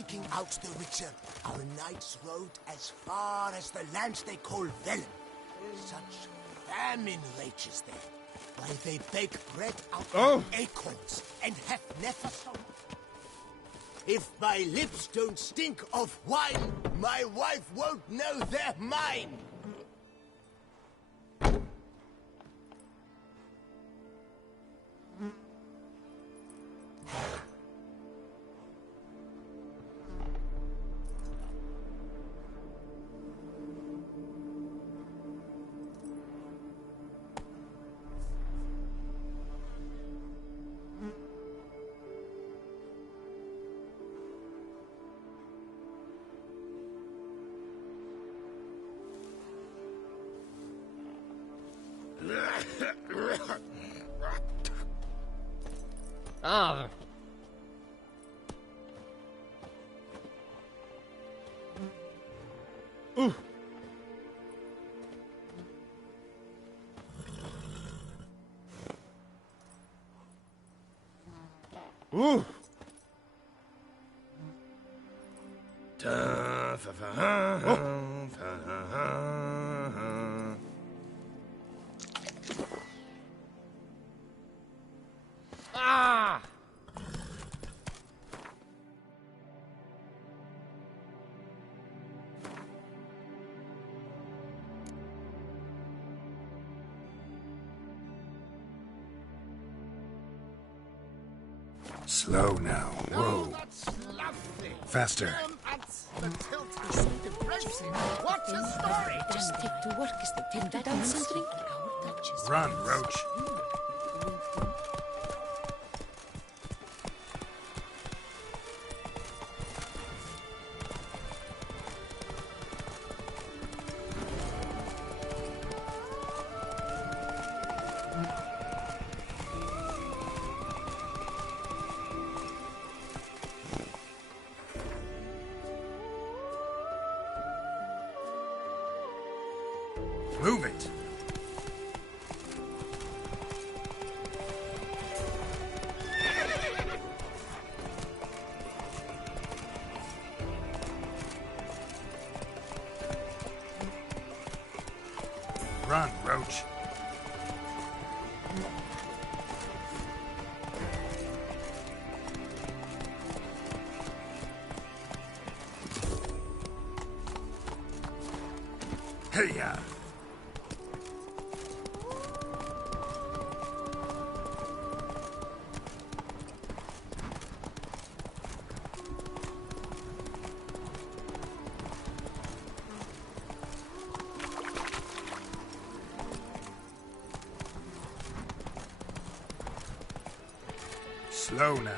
seeking out the Witcher, our knights rode as far as the lands they call Velen. Such famine rages there, while they bake bread out of acorns and have never so. If my lips don't stink of wine, my wife won't know they're mine. Ah. Ooh. Ooh. Ah! Slow now. Whoa. That's lovely. Faster. That's the tilt is depressing. What a story! Just take to work is the tender dance and drink our Duchess. Run, Roach. Move it. Run, Roach. Hey-ya. Slow now.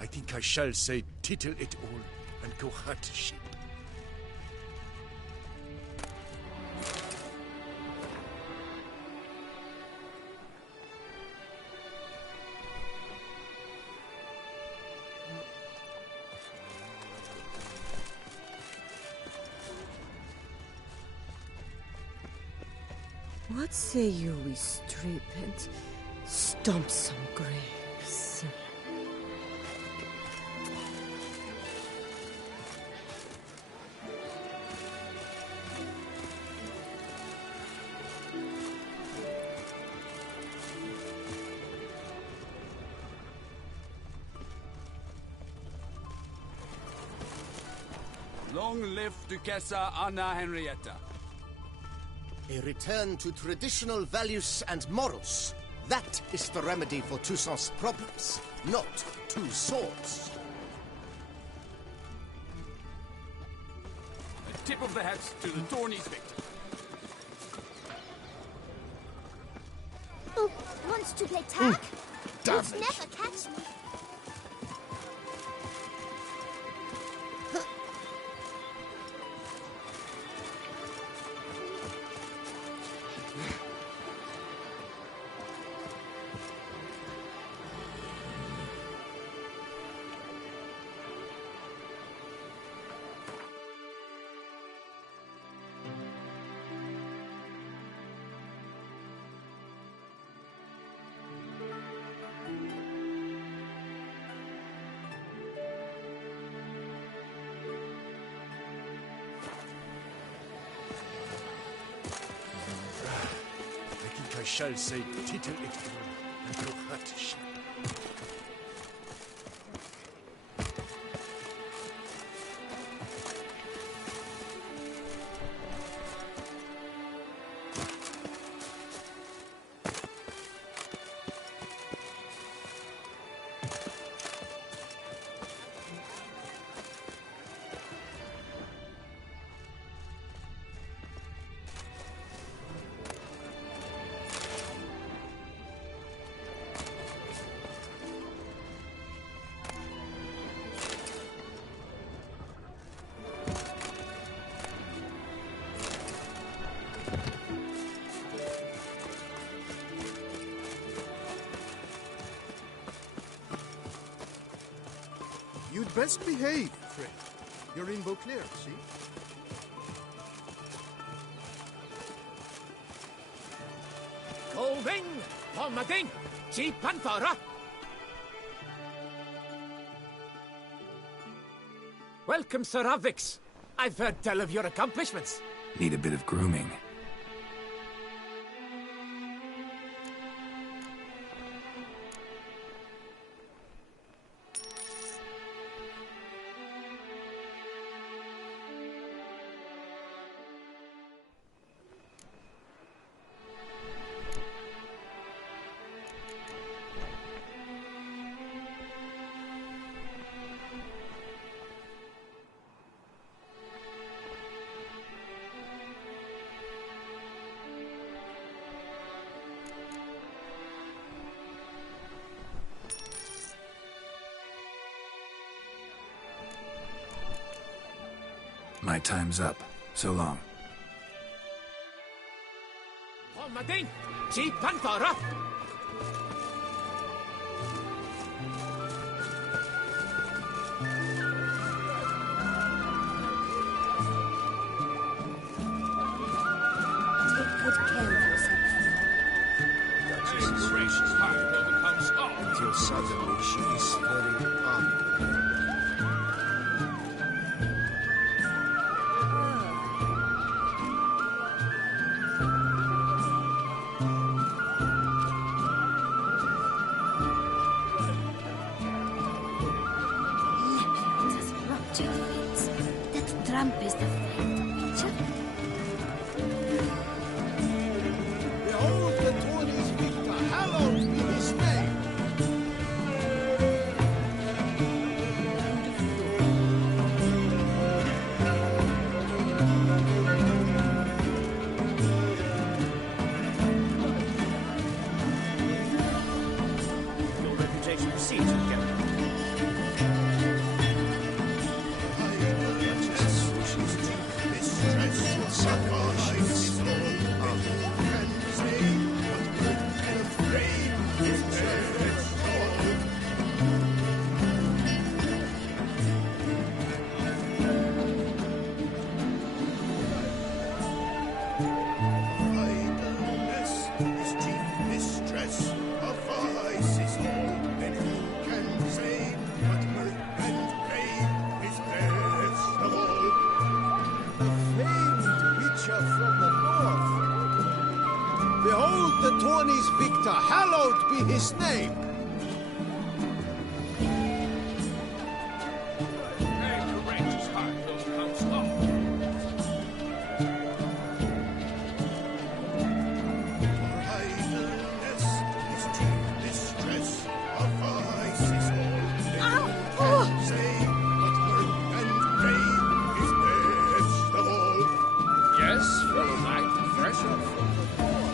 I think I shall say tittle it all and go hut sheep. What say you we strip and stomp some graves? Long live Duchessa Anna Henrietta. A return to traditional values and morals. That is the remedy for Toussaint's problems, not two swords. A tip of the hat to the Tawny's victor. Oh, wants to play tag? Damn You'll it. never catch me. shall say tittle it all and go hurt sheep. You'd best behave, Fred. You're in Beauclair, see? Colvin, Pomadin, Chief Panthara. Welcome, Sir Avix. I've heard tell of your accomplishments. Need a bit of grooming. My time's up. So long. Pomadin, Chief Panthara. Take good care of yourself. Hey, gracious heart overcomes all. Until suddenly she is very That tramp is the witcher. Behold the Tawny's victor, hallowed be his name. Your reputation precedes you, Captain. Behold the Tawny's victor, hallowed be his name. Hey, courageous heart overcomes all. Yes, fellow knight, fresh up from the war.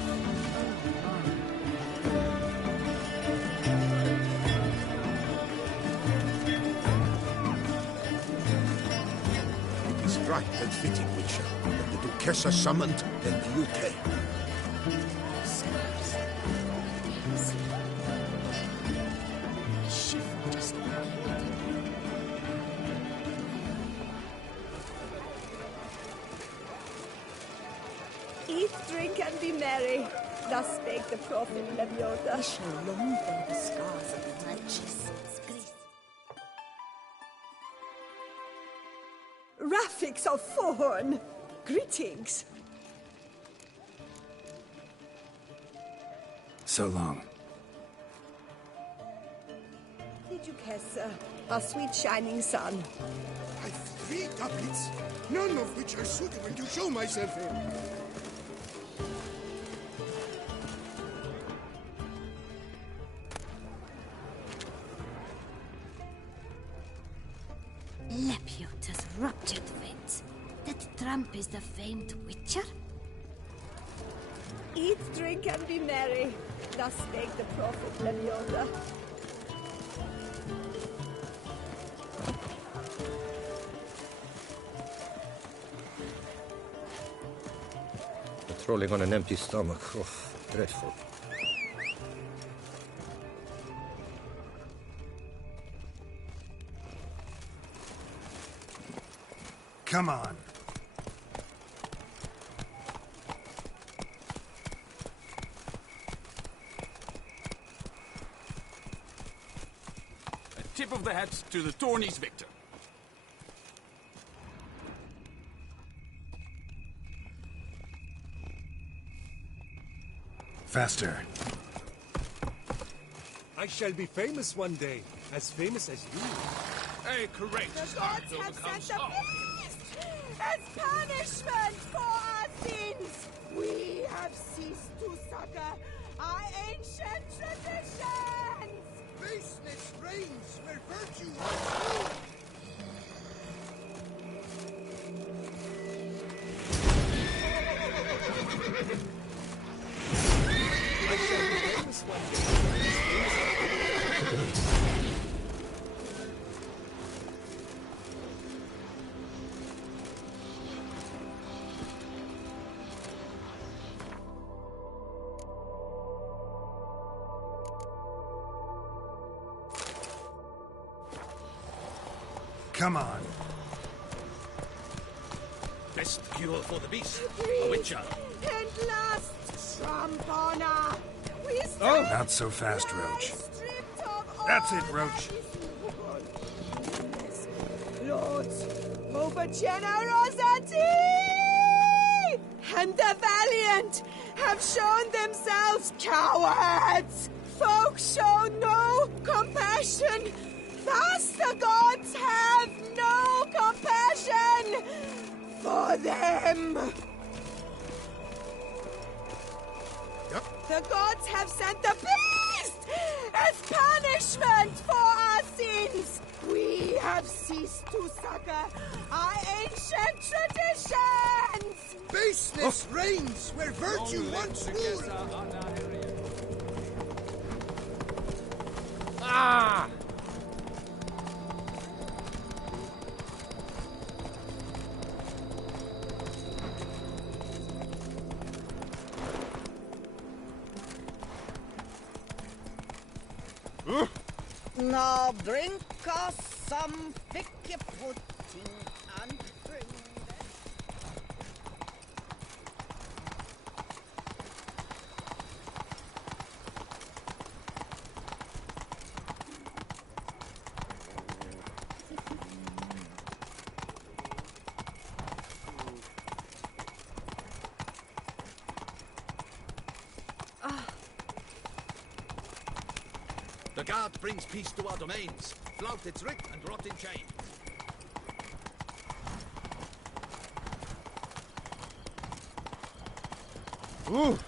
It is right and fitting, Witcher, that the Duchessa summoned and you came. Eat, drink, and be merry. Thus spake the prophet Lebioda. We shall long bear the scars of the righteous. Raffix of Forhorn, greetings. So long. Did you kiss our sweet shining sun? I've 3 doublets, none of which are suitable to show myself in. Lepiota's ruptured veins. That tramp is the famed witcher? Eat, drink, and be merry. Thus spake the prophet Lepiota. Patrolling on an empty stomach. Oh, dreadful. Come on. A tip of the hat to the tourney's victor. Faster. I shall be famous one day, as famous as you. A courageous The heart gods have overcomes sent a all. beast as punishment for our sins. We have ceased to succor our ancient traditions. Baseness reigns where virtue was ruled. I shall be famous one day, as famous as you. Come on. Best fuel for the beast. Please, A witcher. and last trump honor. We Oh, not so fast, Roach. That's it, Roach. Lords, over generosity and the valiant have shown themselves cowards. Folks show no compassion. Thus the gods have no compassion for them. The gods have sent the beast as punishment for our sins. We have ceased to succor our ancient traditions. Baseness reigns where virtue once ruled. Ah! Now drink us some ficky pudding and bring The guard brings peace to our domains. Flout its rick and rot in chain. Ooh!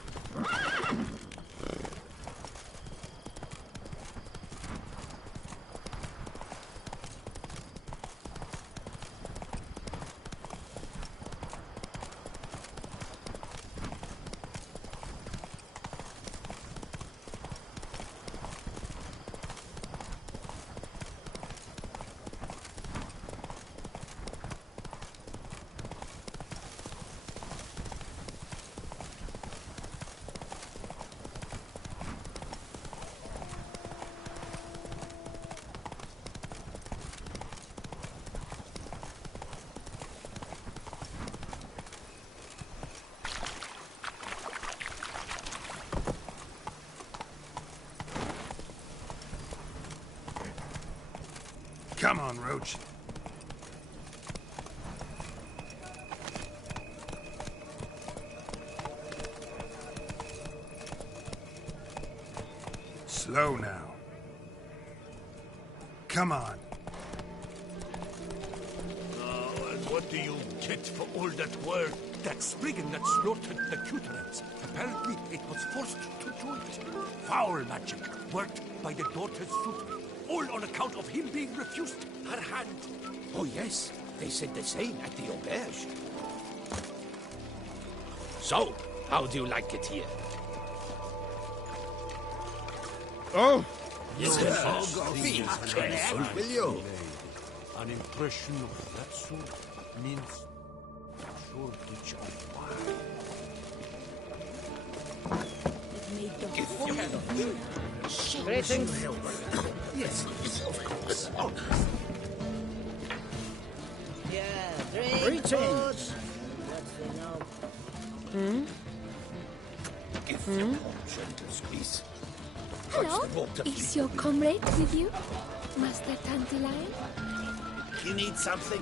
Come on, Roach. Slow now. Come on. Oh, and what do you get for all that work? That spriggan that slaughtered the Cuterans. Apparently, it was forced to do it. Foul magic, worked by the daughter's suit. All on account of him being refused her hand. Oh, yes. They said the same at the auberge. So, how do you like it here? Oh! Yes, Be careful, will you? An impression of that sort means sure get you fire. Greetings. Yes, of course. Oh. Greetings. Give them more gentle squeeze. Hello? Is your comrade with you, Master Tantalion? You need something?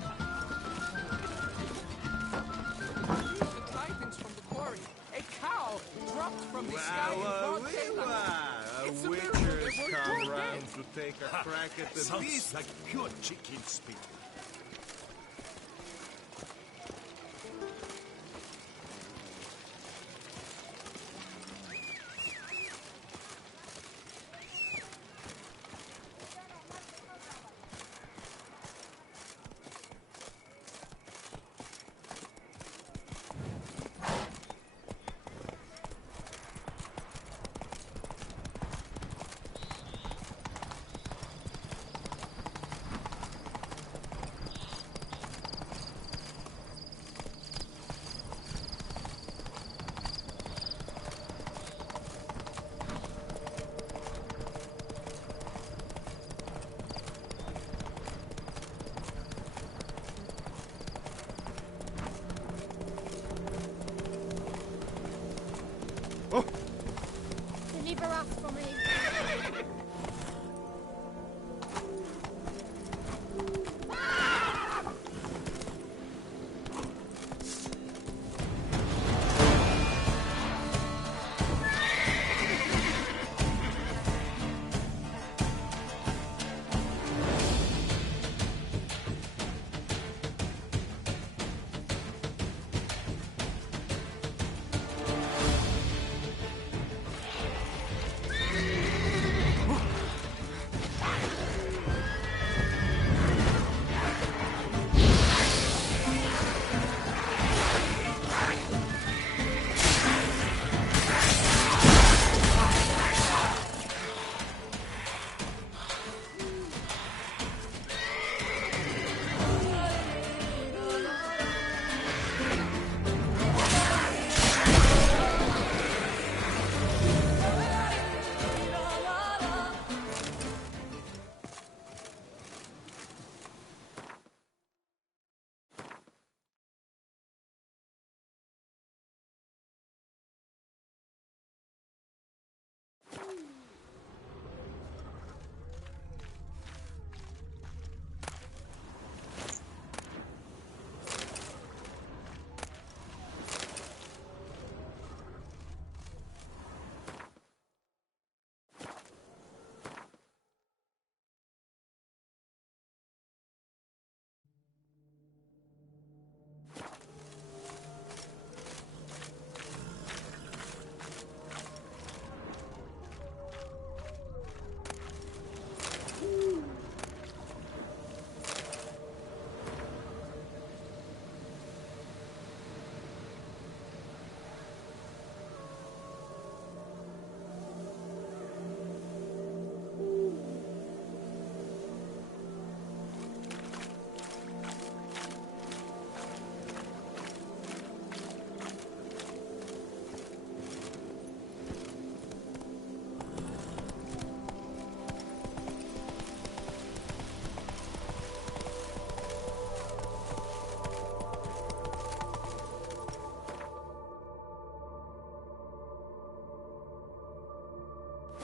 The tidings from the quarry. A cow dropped from the sky in broad daylight. It's a miracle they weren't come dead. round to take a crack at the Sounds beast. like pure chicken spit. Deliver us from him.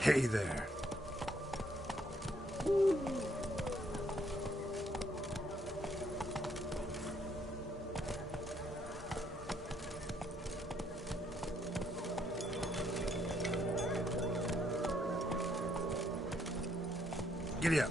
Hey there. Giddy up.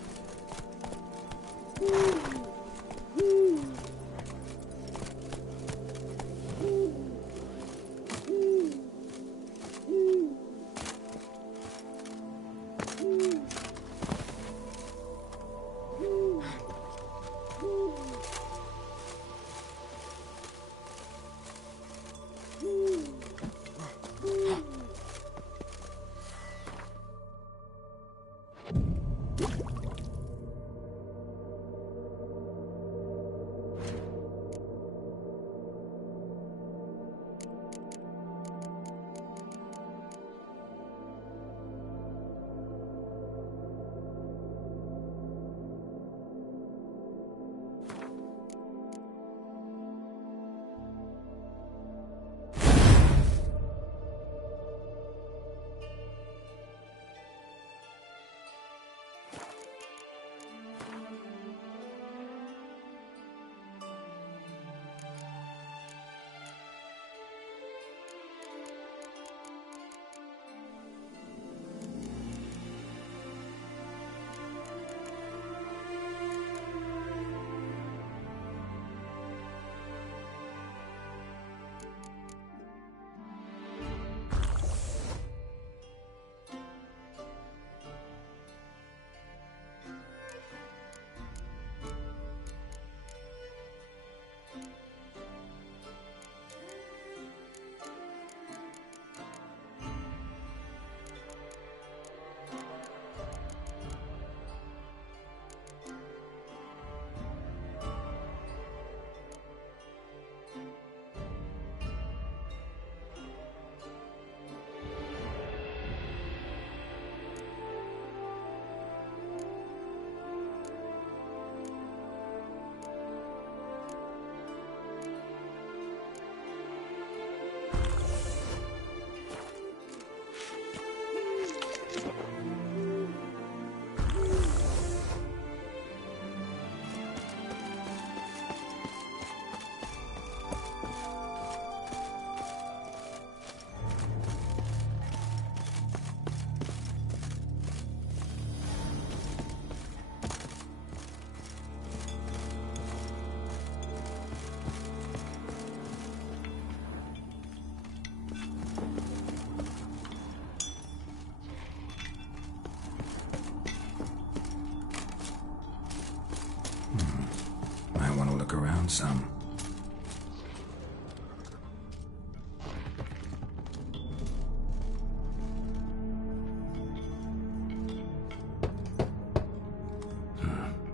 Look around some.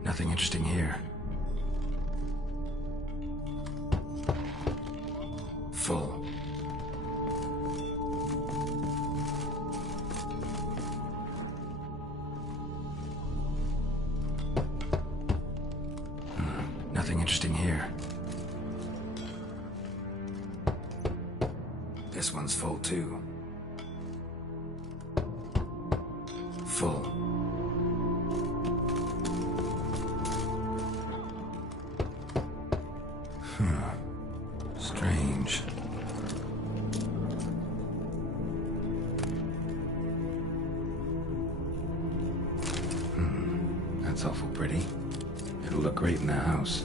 Nothing interesting here. Full. Nothing interesting here. This one's full too. Full. Strange. That's awful pretty. It'll look great in the house.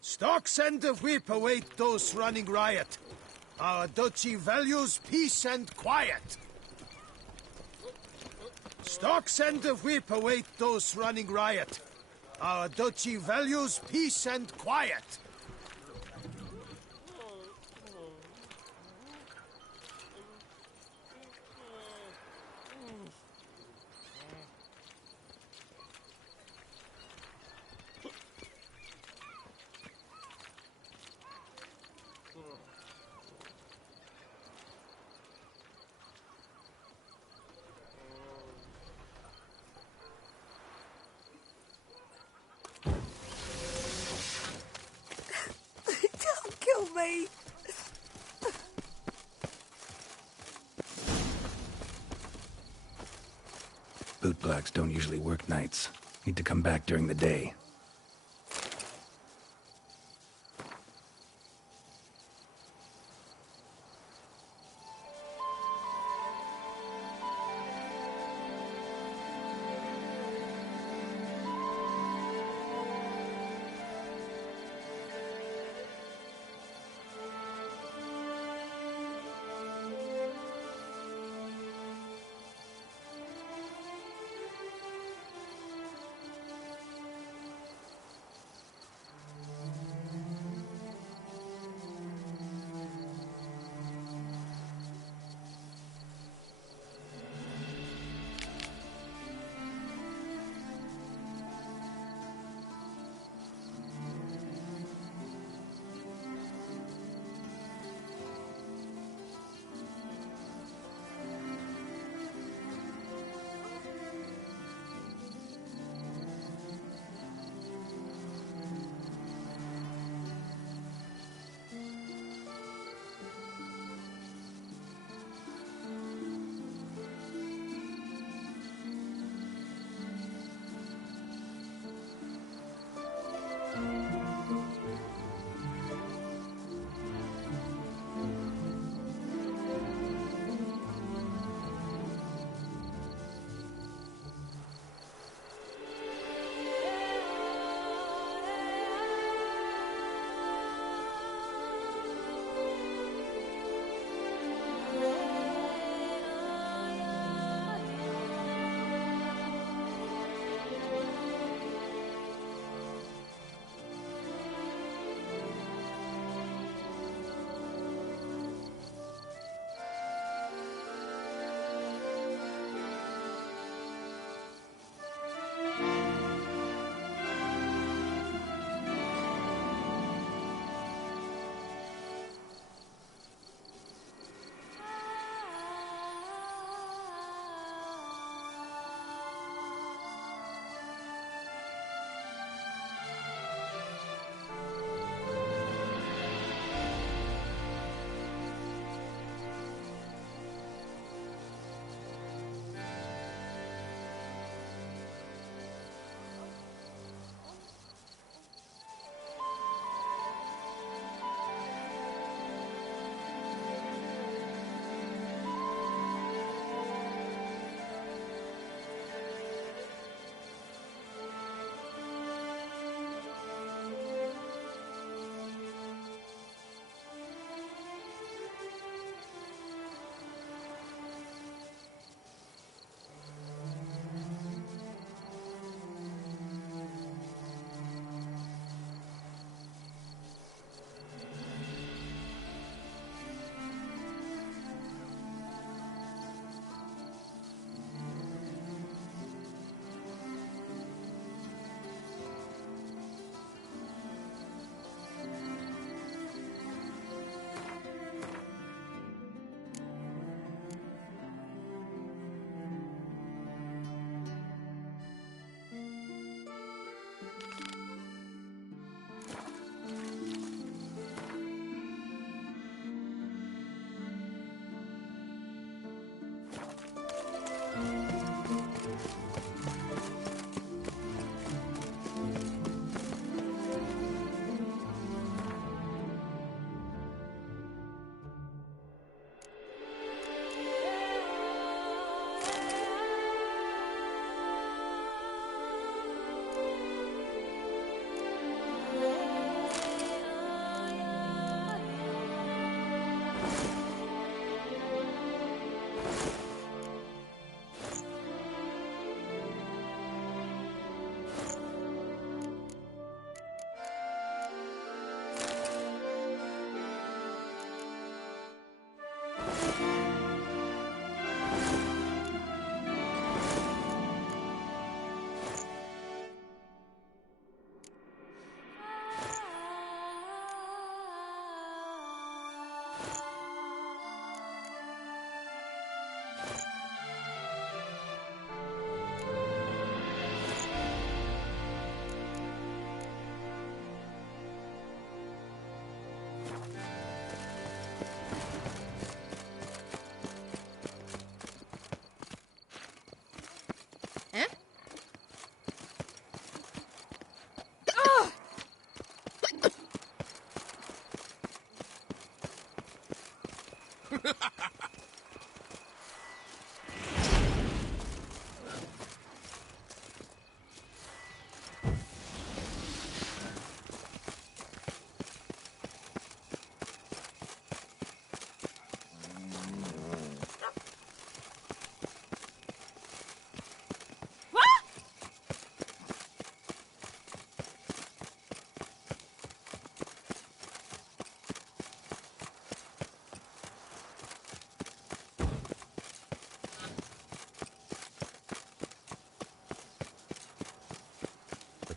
Stocks and the whip await those running riot. Our duchy values peace and quiet. Stocks and the whip await those running riot. Our duchy values peace and quiet. Don't kill me. Bootblacks don't usually work nights. Need to come back during the day.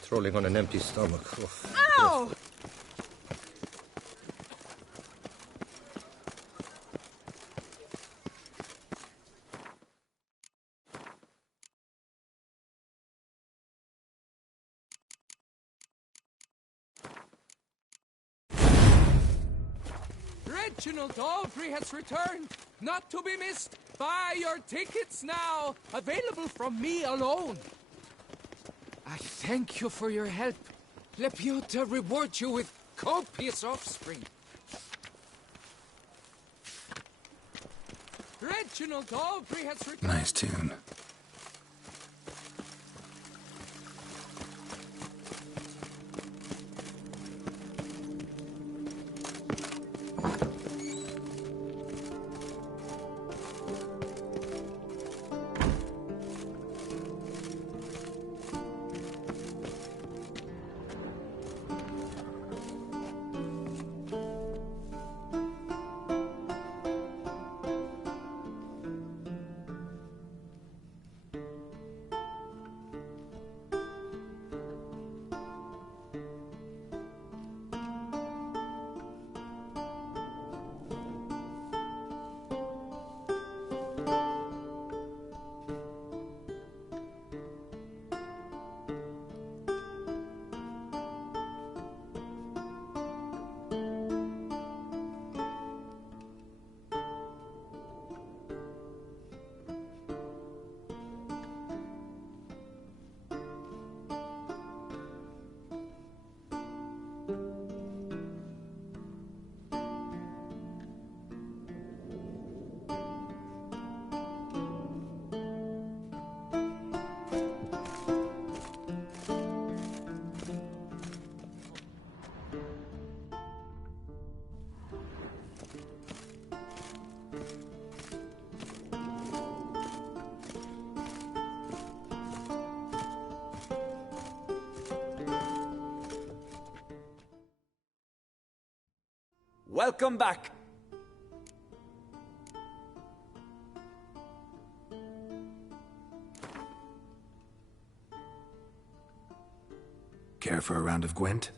Patrolling on an empty stomach. Oh. Ow! Reginald Aubry has returned, not to be missed. Buy your tickets now, available from me alone. I thank you for your help. Lepiota reward you with copious offspring. Reginald Aubry has returned. Nice tune. Welcome back. Care for a round of Gwent?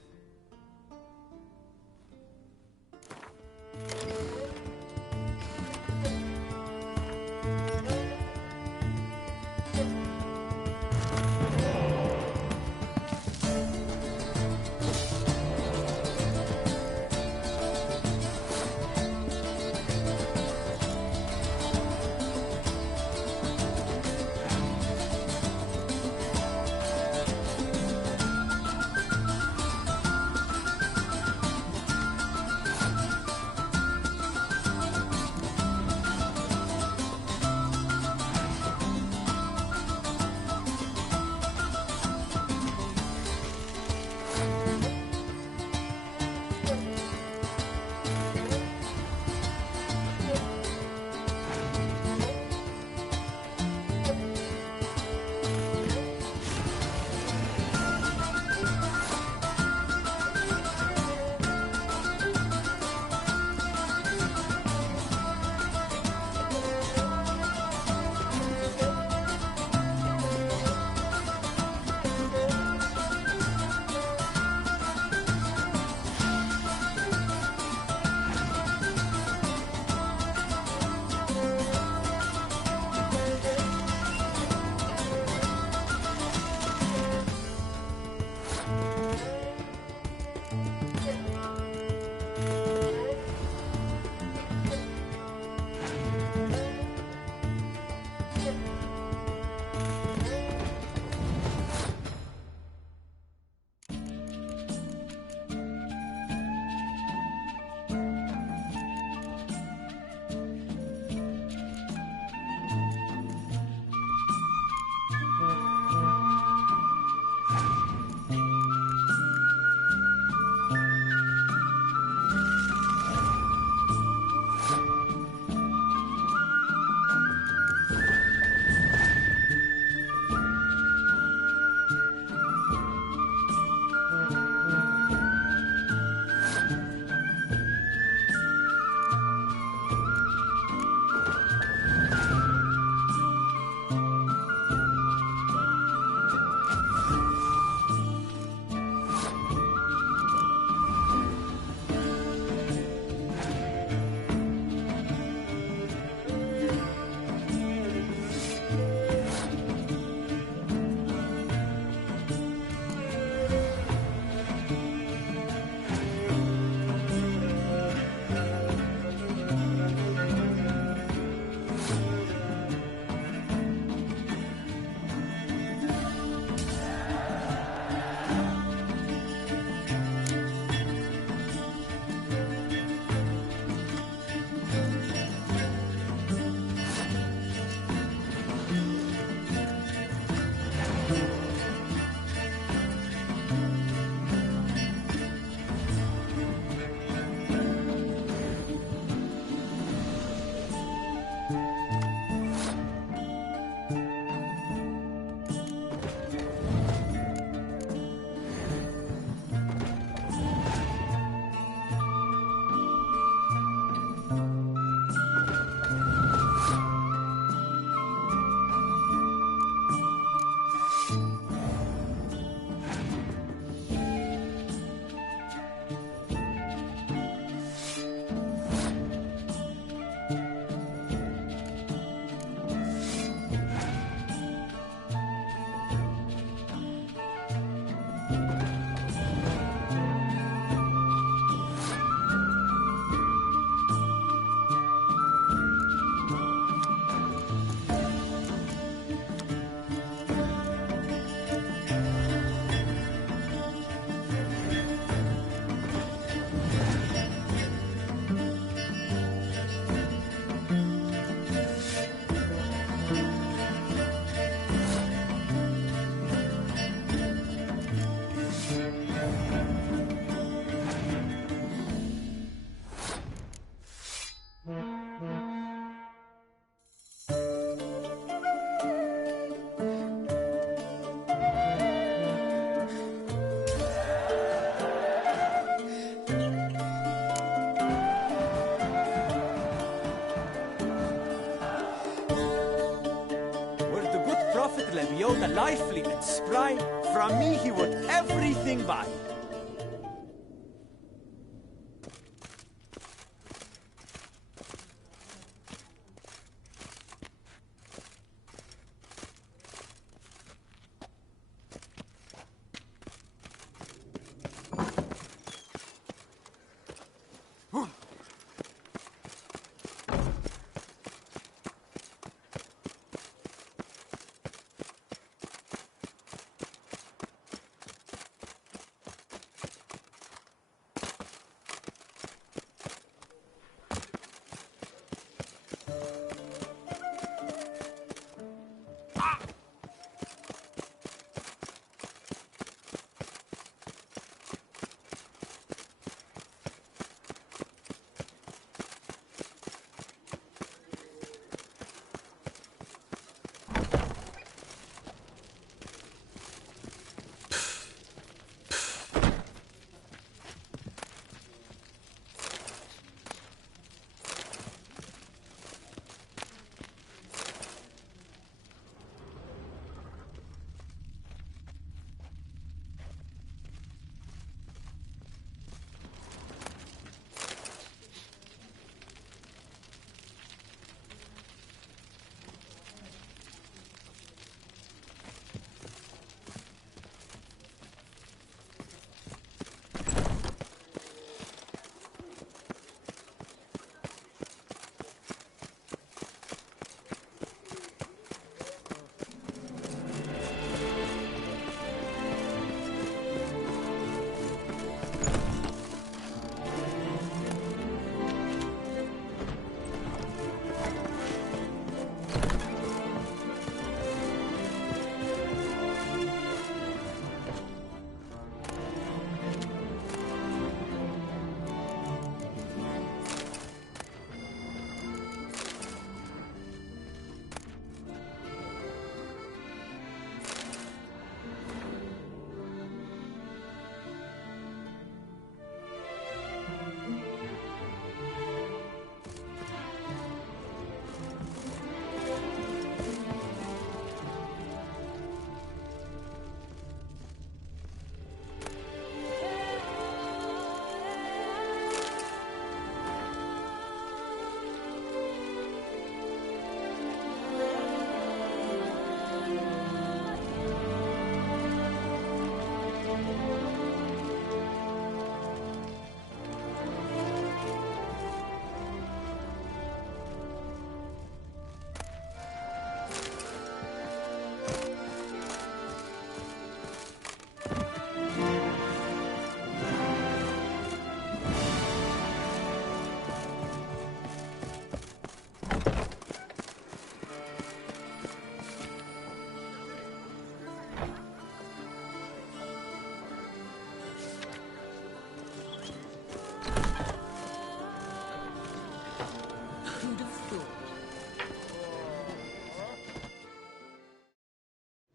lively and spry. From me he would everything buy.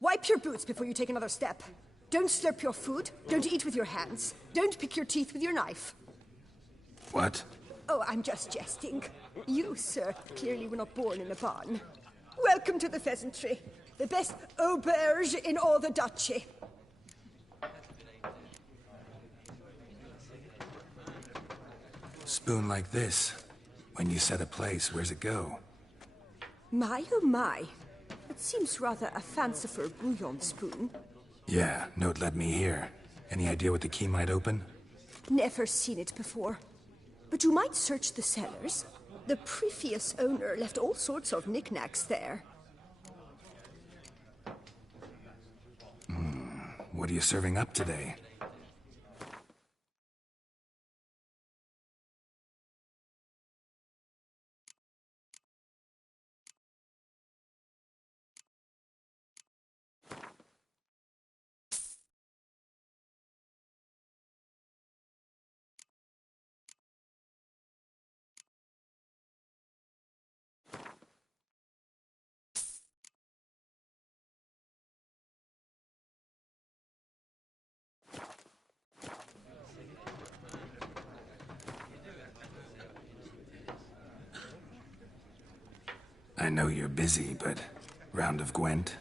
Wipe your boots before you take another step. Don't slurp your food. Don't eat with your hands. Don't pick your teeth with your knife. What? Oh, I'm just jesting. You, sir, clearly were not born in a barn. Welcome to the pheasantry. The best auberge in all the duchy. Spoon like this. When you set a place, where's it go? My, oh my. It seems rather a fanciful bouillon spoon. Yeah, note let me hear. Any idea what the key might open? Never seen it before. But you might search the cellars. The previous owner left all sorts of knickknacks there. What are you serving up today? I know you're busy, but round of Gwent?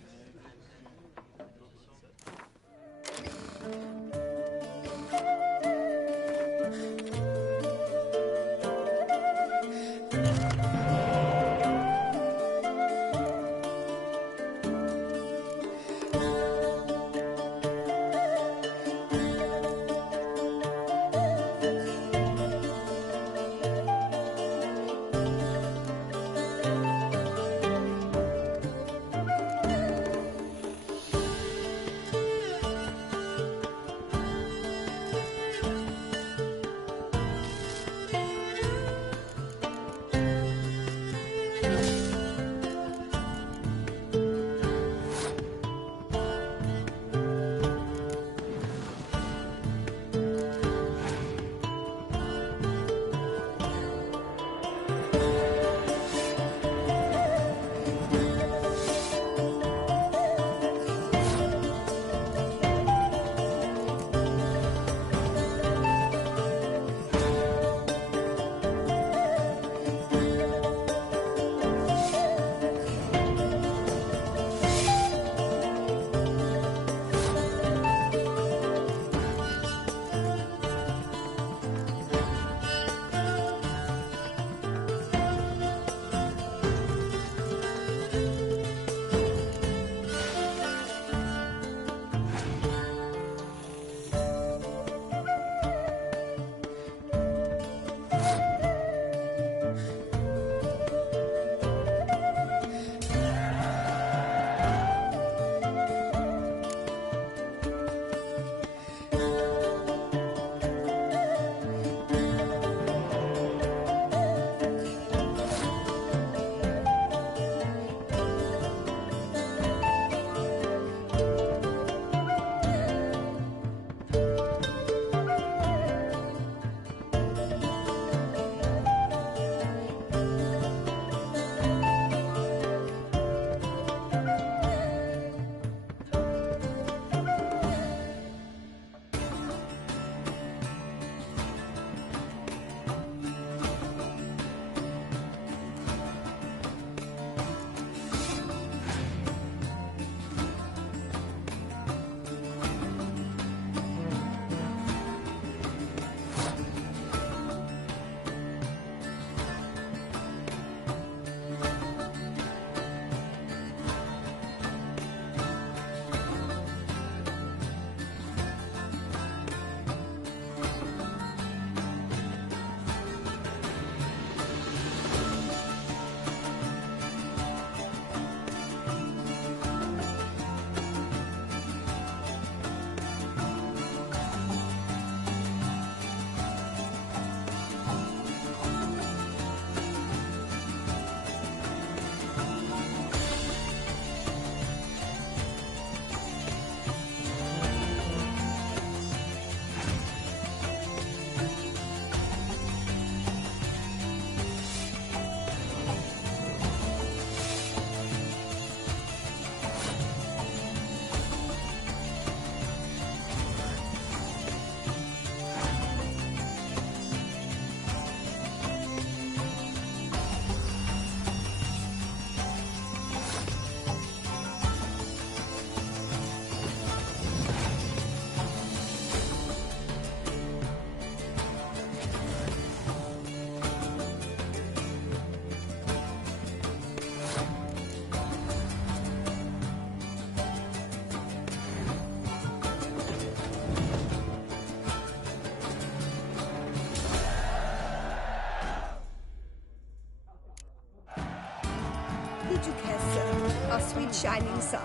sweet shining sun.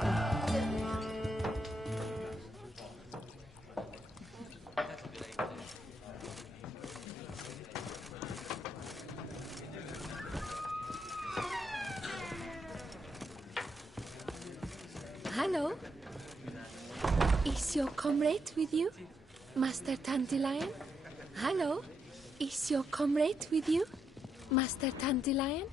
Hello? Is your comrade with you, Master Dandelion? Hello? Is your comrade with you, Master Dandelion?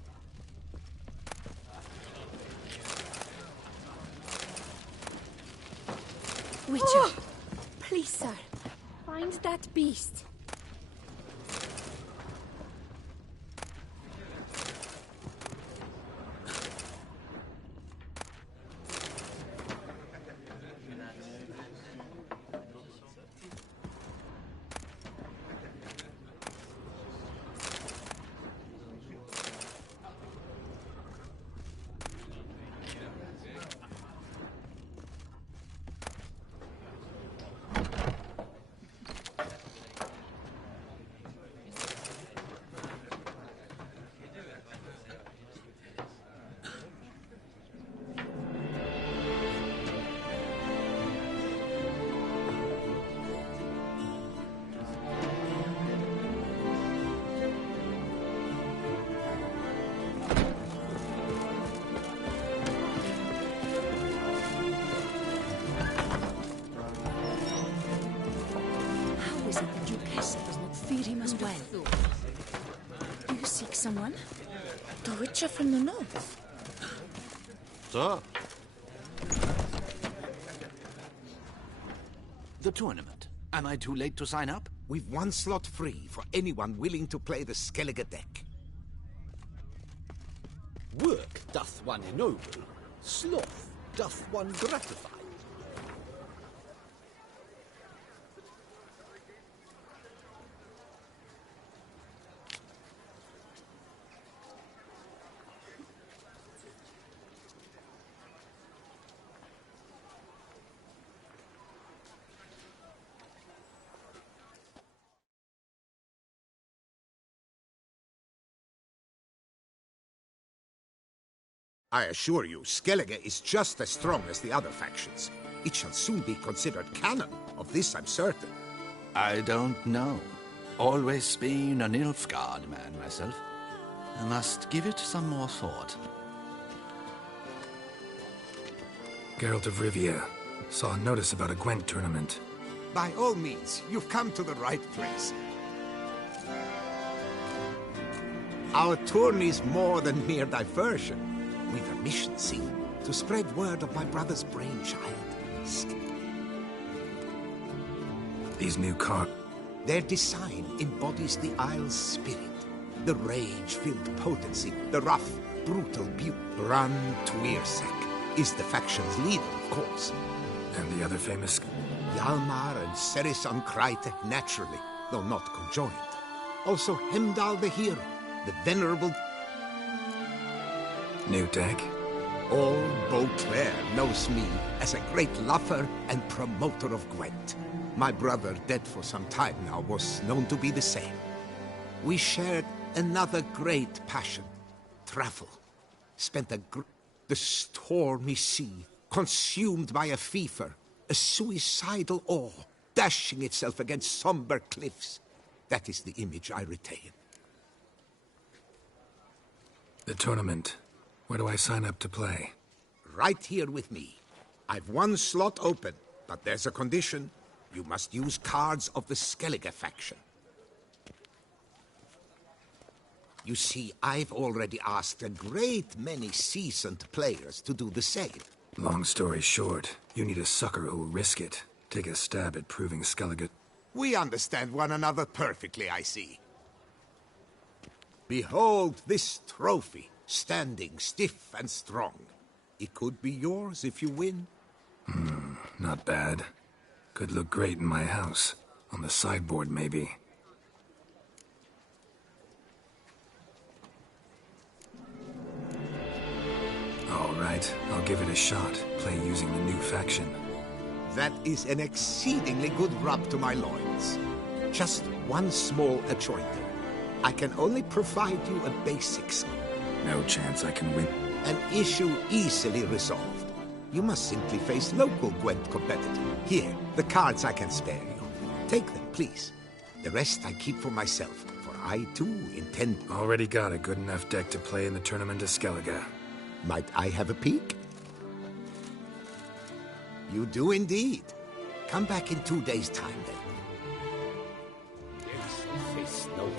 Witcher, please, sir, find that beast. Someone? The Witcher from the north. So? The tournament. Am I too late to sign up? We've one slot free for anyone willing to play the Skellige deck. Work doth one ennoble, sloth doth one gratify. I assure you, Skellige is just as strong as the other factions. It shall soon be considered canon. Of this I'm certain. I don't know. Always been a Nilfgaard man myself. I must give it some more thought. Geralt of Rivia. Saw a notice about a Gwent tournament. By all means, you've come to the right place. Our tourney's more than mere diversion. We've a mission, see, to spread word of my brother's brainchild. These new cards. Their design embodies the Isle's spirit. The rage-filled potency, the rough, brutal beauty. Ran Tuirsek is the faction's leader, of course. And the other famous? Hjalmar and Serisan Krytek, naturally, though not conjoined. Also Hemdall the hero, the venerable... New deck? All Beauclair knows me as a great lover and promoter of Gwent. My brother, dead for some time now, was known to be the same. We shared another great passion, travel. Spent the stormy sea, consumed by a fever, a suicidal awe, dashing itself against somber cliffs. That is the image I retain. The tournament. Where do I sign up to play? Right here with me. I've one slot open, but there's a condition. You must use cards of the Skellige faction. You see, I've already asked a great many seasoned players to do the same. Long story short, you need a sucker who'll risk it. Take a stab at proving Skellige. We understand one another perfectly, I see. Behold this trophy. Standing stiff and strong. It could be yours if you win. Not bad. Could look great in my house. On the sideboard, maybe. All right, I'll give it a shot. Play using the new faction. That is an exceedingly good rub to my loins. Just one small adjoinder. I can only provide you a basic skill. No chance I can win. An issue easily resolved. You must simply face local Gwent competitors. Here, the cards I can spare you. Take them, please. The rest I keep for myself, for I, too, intend... Already got a good enough deck to play in the tournament of Skellige. Might I have a peek? You do indeed. Come back in 2 days' time, then. Face no one.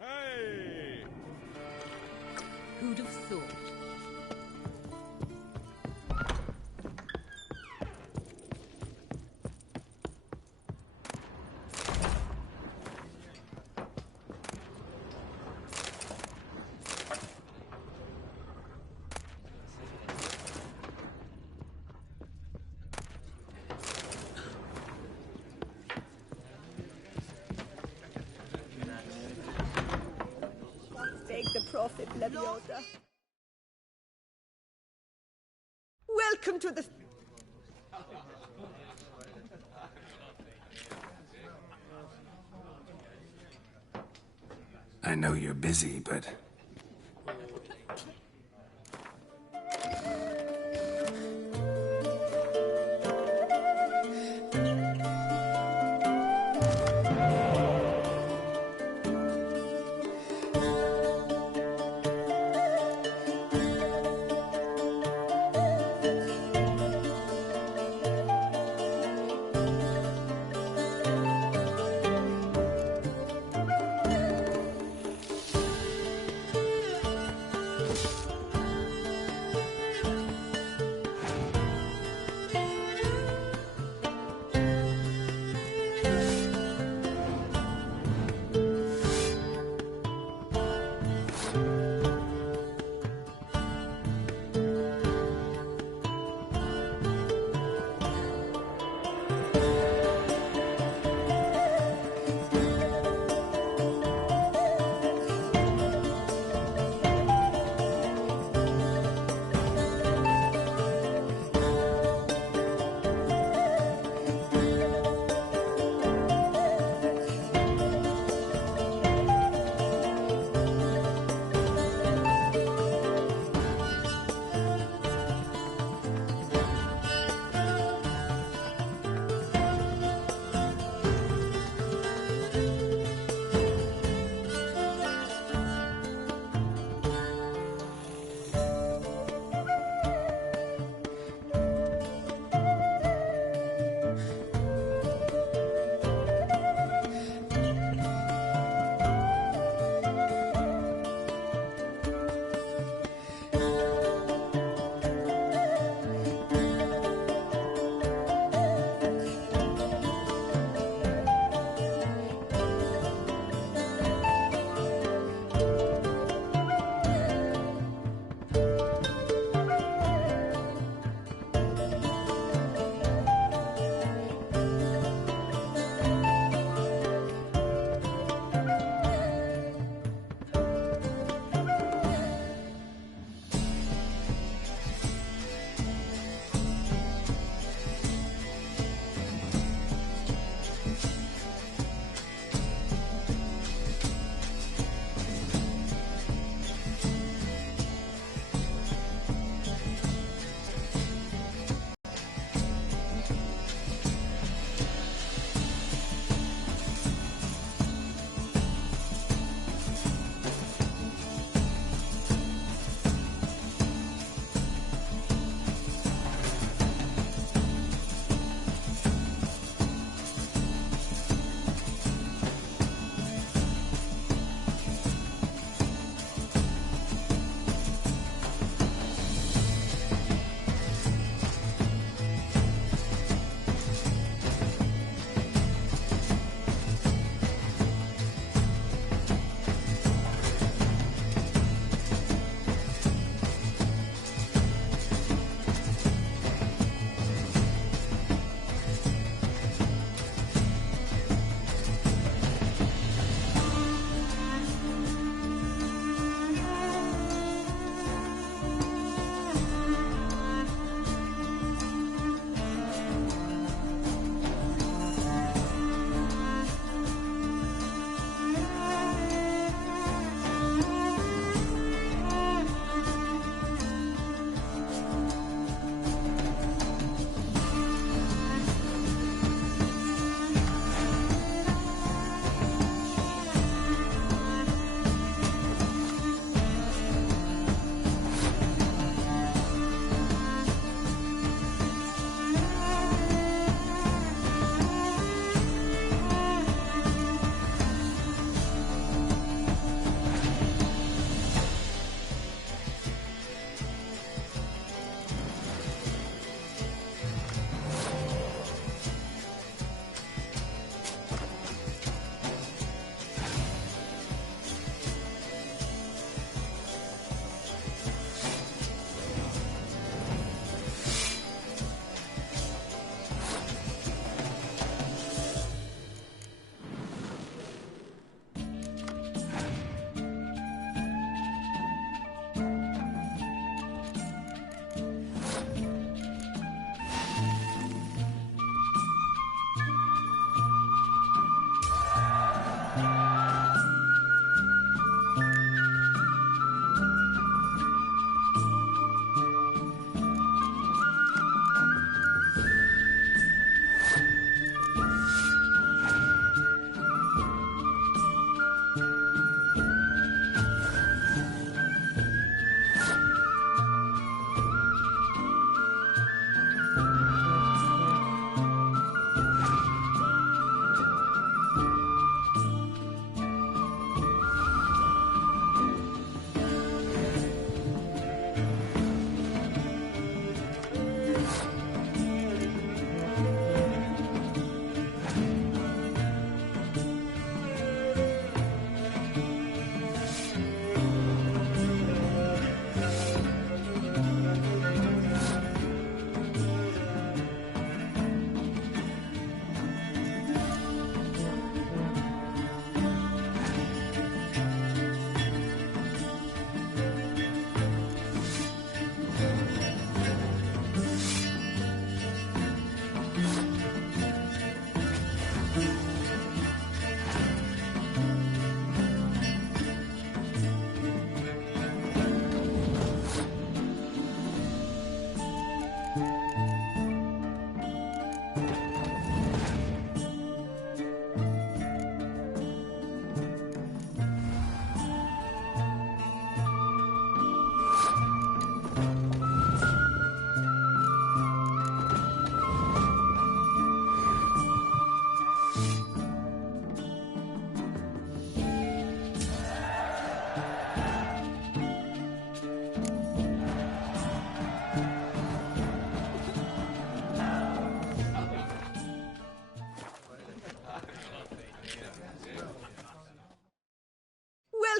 Hey! Who'd have thought? Beg the prophet, Leviota. Welcome to the... I know you're busy, but...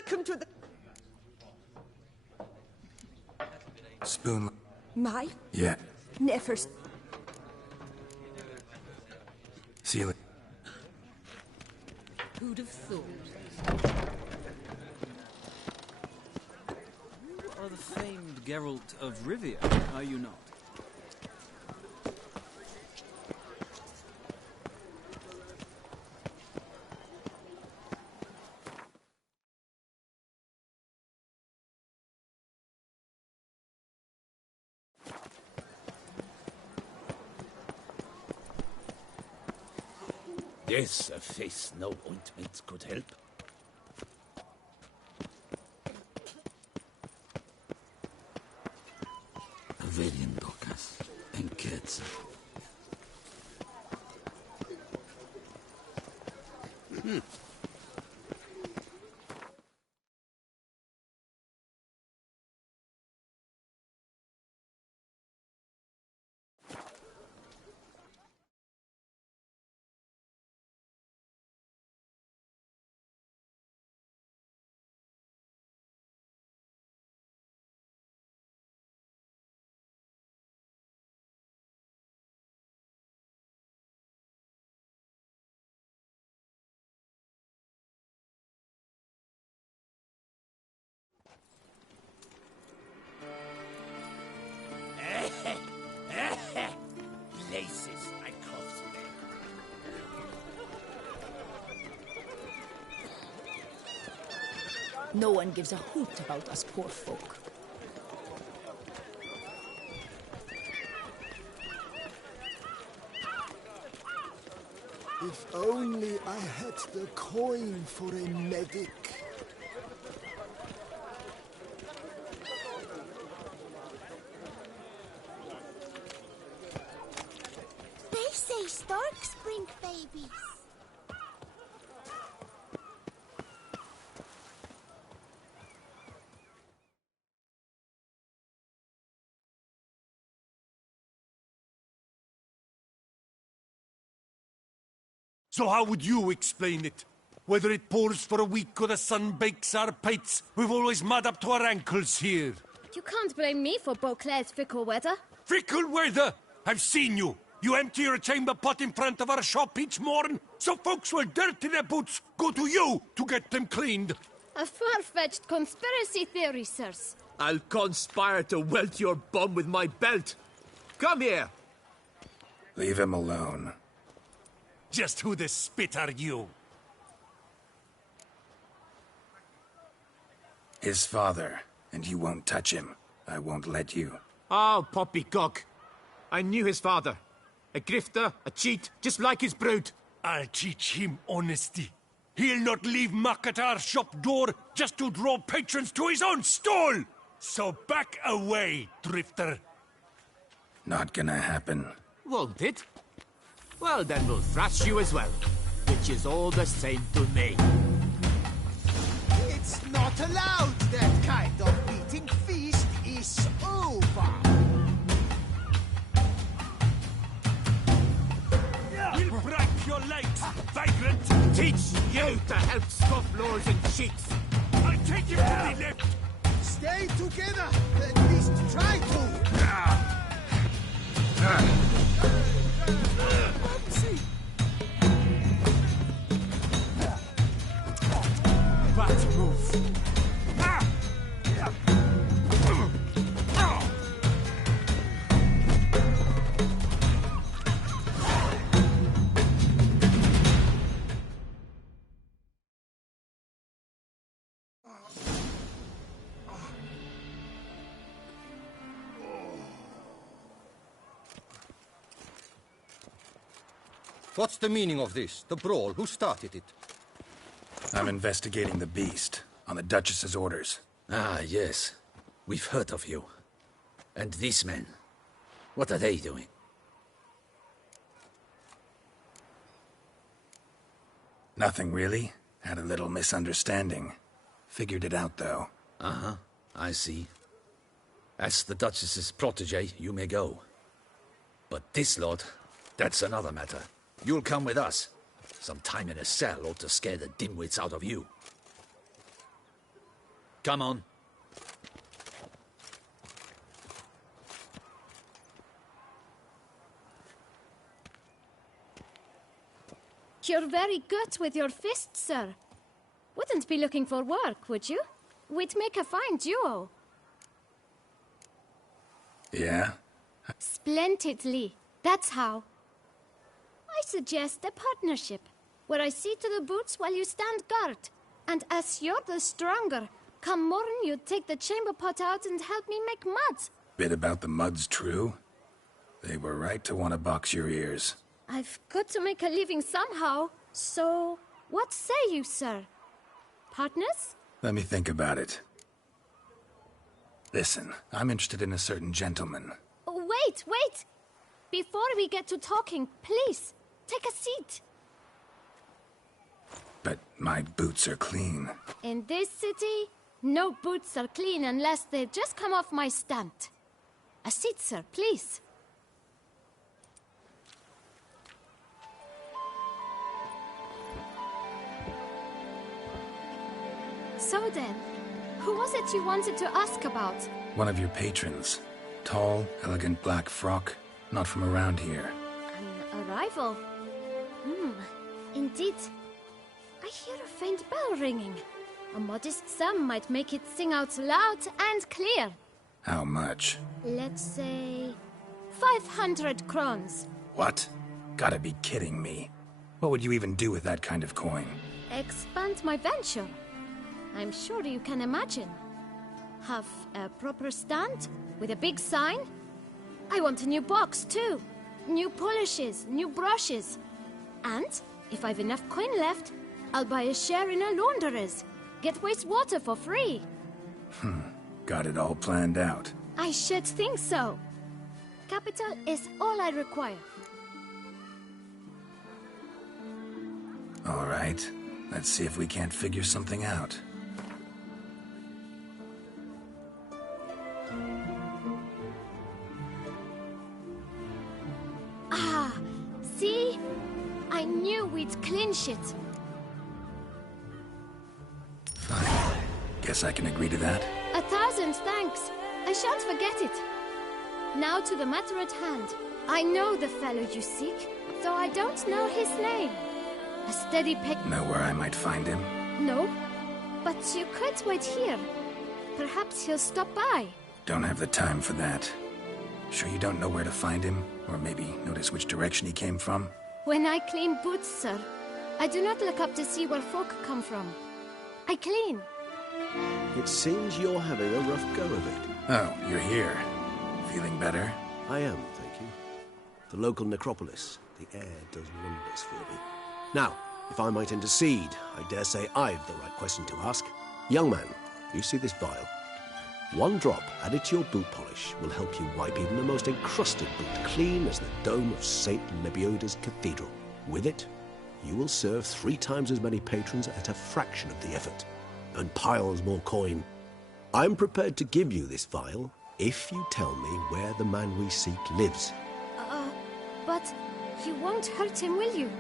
Welcome to the... Spoon. My? Yeah. Never... Seal it. Who'd have thought? You are the famed Geralt of Rivia, are you not? Yes, a face no ointment could help. Avelian docas and cats. Places I coughed. No one gives a hoot about us poor folk. If only I had the coin for a medic. They say storks bring babies. So how would you explain it? Whether it pours for a week or the sun bakes our pates, we've always mud up to our ankles here. You can't blame me for Beauclair's fickle weather. Fickle weather? I've seen you. You empty your chamber pot in front of our shop each morn, so folks will dirty their boots, go to you to get them cleaned. A far-fetched conspiracy theory, sirs. I'll conspire to welt your bum with my belt. Come here. Leave him alone. Just who the spit are you? His father, and you won't touch him. I won't let you. Oh, poppycock. I knew his father. A grifter, a cheat, just like his brood. I'll teach him honesty. He'll not leave muck at our shop door just to draw patrons to his own stall! So back away, drifter. Not gonna happen. Won't it? Well, then we'll thrash you as well. Which is all the same to me. It's not allowed. That kind of beating feast is over. We'll break your legs, vagrant! Teach you to help scofflaws and cheats. I'll take him to the left. Stay together. At least try to. Bad move. What's the meaning of this? The brawl? Who started it? I'm investigating the beast, on the Duchess's orders. Ah, yes. We've heard of you. And these men, what are they doing? Nothing really. Had a little misunderstanding. Figured it out, though. Uh-huh. I see. As the Duchess's protege, you may go. But this lot, that's another matter. You'll come with us. Some time in a cell ought to scare the dimwits out of you. Come on. You're very good with your fists, sir. Wouldn't be looking for work, would you? We'd make a fine duo. Yeah? Splendidly. That's how. I suggest a partnership, where I see to the boots while you stand guard. And as you're the stronger, come morn you take the chamber pot out and help me make mud. Bit about the mud's true? They were right to want to box your ears. I've got to make a living somehow, so what say you, sir? Partners? Let me think about it. Listen, I'm interested in a certain gentleman. Wait, wait! Before we get to talking, please, take a seat. But my boots are clean. In this city, no boots are clean unless they just come off my stand. A seat, sir, please. So then, who was it you wanted to ask about? One of your patrons. Tall, elegant black frock. Not from around here. An arrival? Indeed. I hear a faint bell ringing. A modest sum might make it sing out loud and clear. How much? Let's say 500 crowns. What? Gotta be kidding me. What would you even do with that kind of coin? Expand my venture. I'm sure you can imagine. Have a proper stand with a big sign. I want a new box too. New polishes, new brushes. And if I've enough coin left, I'll buy a share in a launderer's. Get wastewater for free. Got it all planned out. I should think so. Capital is all I require. All right. Let's see if we can't figure something out. Ah, see? I knew we'd clinch it. Fine. Guess I can agree to that. 1,000 thanks. I shan't forget it. Now to the matter at hand. I know the fellow you seek, though I don't know his name. A steady pick... Know where I might find him? No, but you could wait here. Perhaps he'll stop by. Don't have the time for that. Sure you don't know where to find him? Or maybe notice which direction he came from? When I clean boots, sir, I do not look up to see where folk come from. I clean. It seems you're having a rough go of it. Oh, you're here. Feeling better? I am, thank you. The local necropolis. The air does wonders for me. Now, if I might intercede, I dare say I've the right question to ask. Young man, you see this vial? One drop added to your boot polish will help you wipe even the most encrusted boot clean as the dome of St. Lebioda's cathedral. With it, you will serve 3 times as many patrons at a fraction of the effort, and piles more coin. I'm prepared to give you this vial if you tell me where the man we seek lives. But you won't hurt him, will you?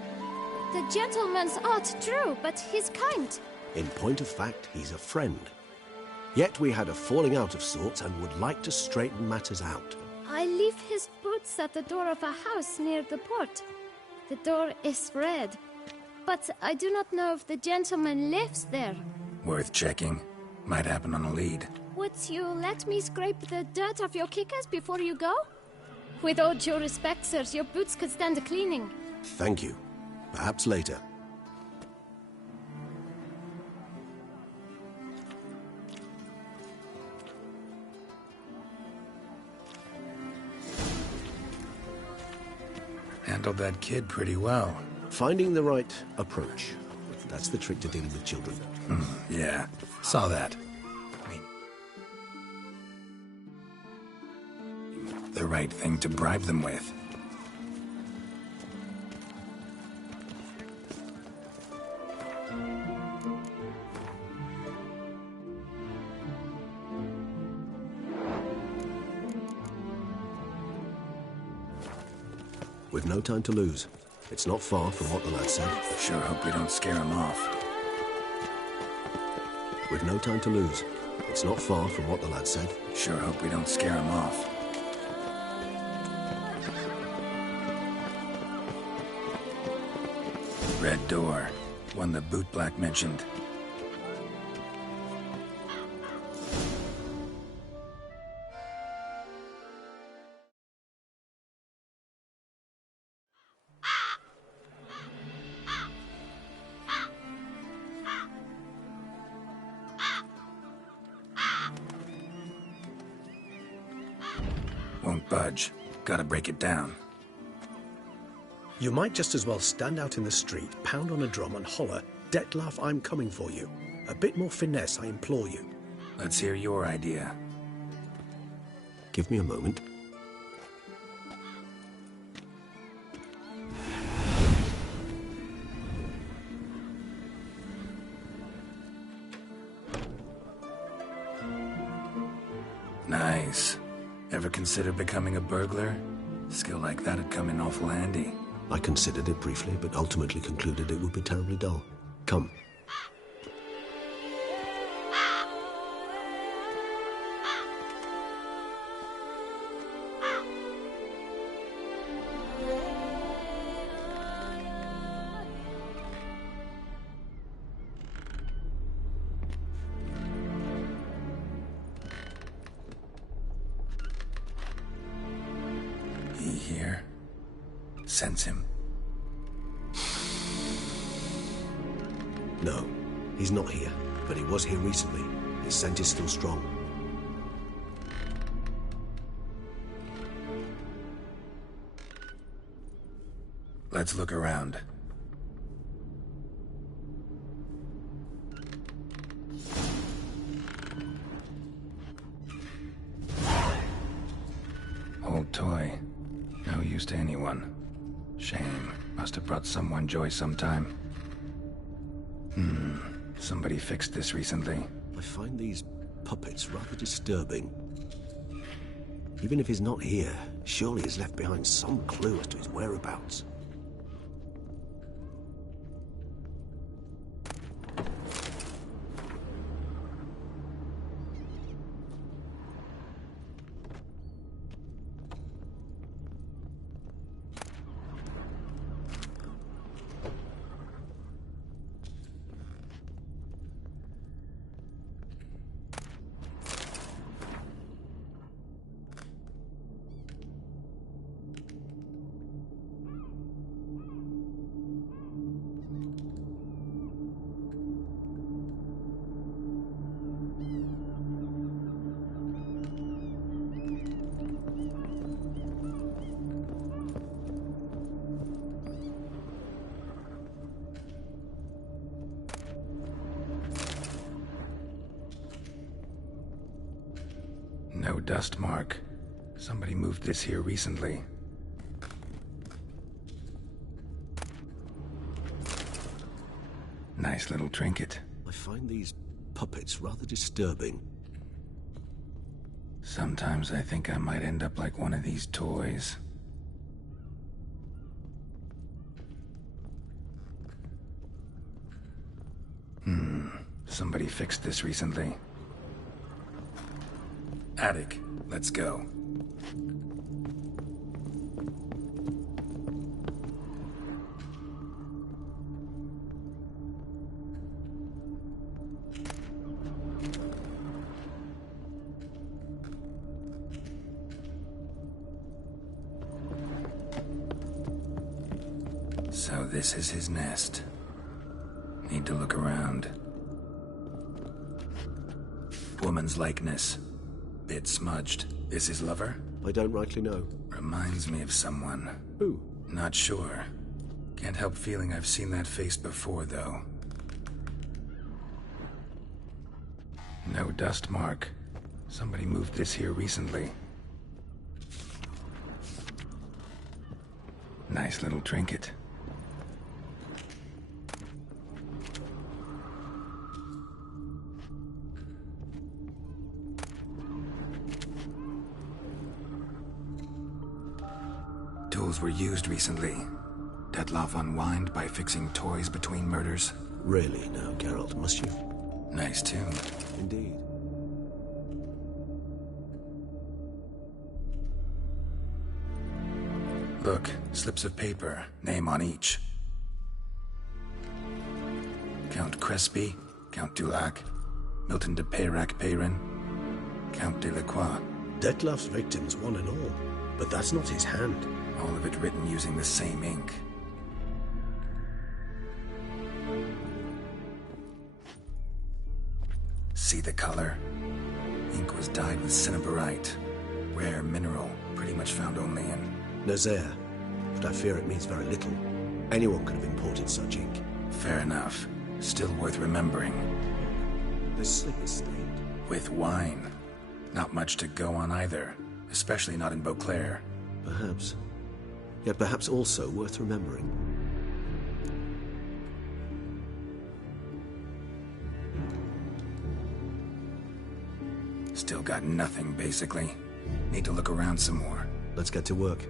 The gentleman's art true, but he's kind. In point of fact, he's a friend. Yet we had a falling out of sorts and would like to straighten matters out. I leave his boots at the door of a house near the port. The door is red, but I do not know if the gentleman lives there. Worth checking. Might happen on a lead. Would you let me scrape the dirt off your kickers before you go? With all due respect, sirs, your boots could stand a cleaning. Thank you. Perhaps later. Handled that kid pretty well. Finding the right approach. That's the trick to dealing with children. Yeah, saw that. The right thing to bribe them with. We've no time to lose. It's not far from what the lad said. Sure hope we don't scare him off. We've no time to lose. It's not far from what the lad said. Sure hope we don't scare him off. Red door. One the bootblack mentioned. Won't budge. Gotta break it down. You might just as well stand out in the street, pound on a drum and holler, "Detlef, I'm coming for you." A bit more finesse, I implore you. Let's hear your idea. Give me a moment. Nice. Ever consider becoming a burglar? Skill like that'd come in awful handy. I considered it briefly, but ultimately concluded it would be terribly dull. Come. He here? Sense him. No, he's not here, but he was here recently. His scent is still strong. Let's look around. Old toy. No use to anyone. Shame. Must have brought someone joy sometime. Somebody fixed this recently. I find these puppets rather disturbing. Even if he's not here, surely he's left behind some clue as to his whereabouts. No dust mark. Somebody moved this here recently. Nice little trinket. I find these puppets rather disturbing. Sometimes I think I might end up like one of these toys. Somebody fixed this recently. Attic, let's go. So this is his nest. Need to look around. Woman's likeness. Bit smudged. Is his lover? I don't rightly know. Reminds me of someone. Who? Not sure. Can't help feeling I've seen that face before, though. No dust mark. Somebody moved this here recently. Nice little trinket. Tools were used recently. Detlef unwind by fixing toys between murders. Really now, Geralt, must you? Nice tune. Indeed. Look, slips of paper, name on each. Count Crespi, Count Dulac, Milton de Peyrac-Peyrin, Count Delacroix. Detlav's victims, one and all. But that's not his hand. All of it written using the same ink. See the color? Ink was dyed with cinnabarite. Rare mineral, pretty much found only in Nazaire. But I fear it means very little. Anyone could have imported such ink. Fair enough. Still worth remembering. The slip is stained. With wine. Not much to go on either. Especially not in Beauclair. Perhaps. Yet perhaps also worth remembering. Still got nothing, basically. Need to look around some more. Let's get to work.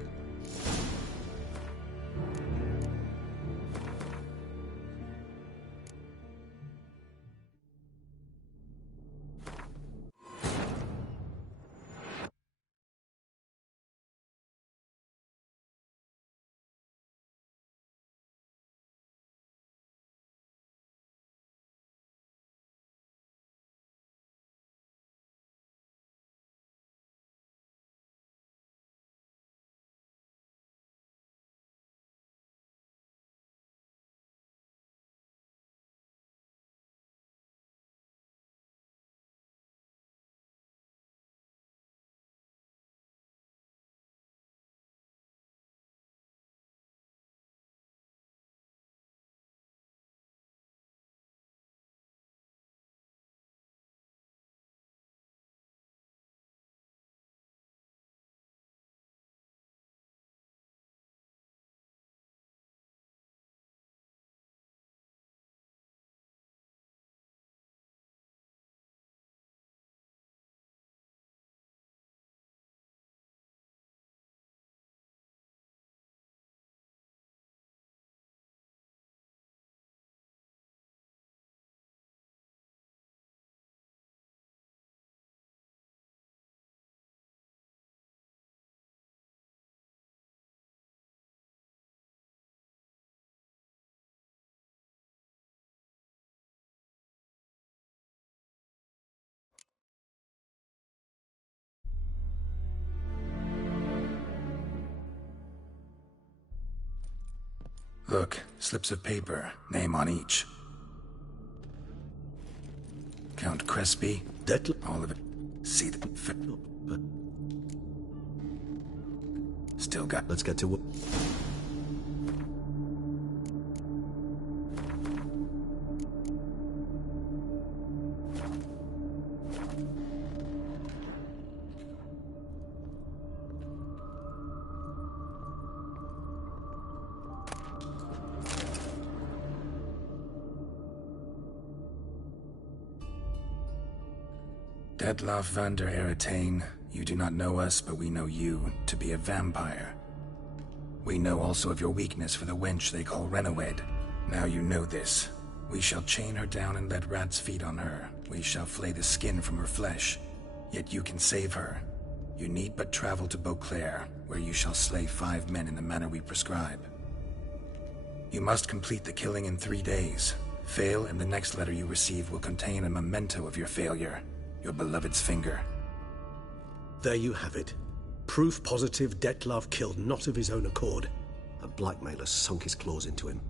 Look, slips of paper, name on each. Count Crespi, all of it. See the... But... Still got... Let's get to work. Detlav van der Eretain, you do not know us, but we know you to be a vampire. We know also of your weakness for the wench they call Renawed. Now you know this. We shall chain her down and let rats feed on her. We shall flay the skin from her flesh. Yet you can save her. You need but travel to Beauclair, where you shall slay 5 men in the manner we prescribe. You must complete the killing in 3 days. Fail, and the next letter you receive will contain a memento of your failure. Your beloved's finger. There you have it. Proof positive Detlav killed not of his own accord. A blackmailer sunk his claws into him.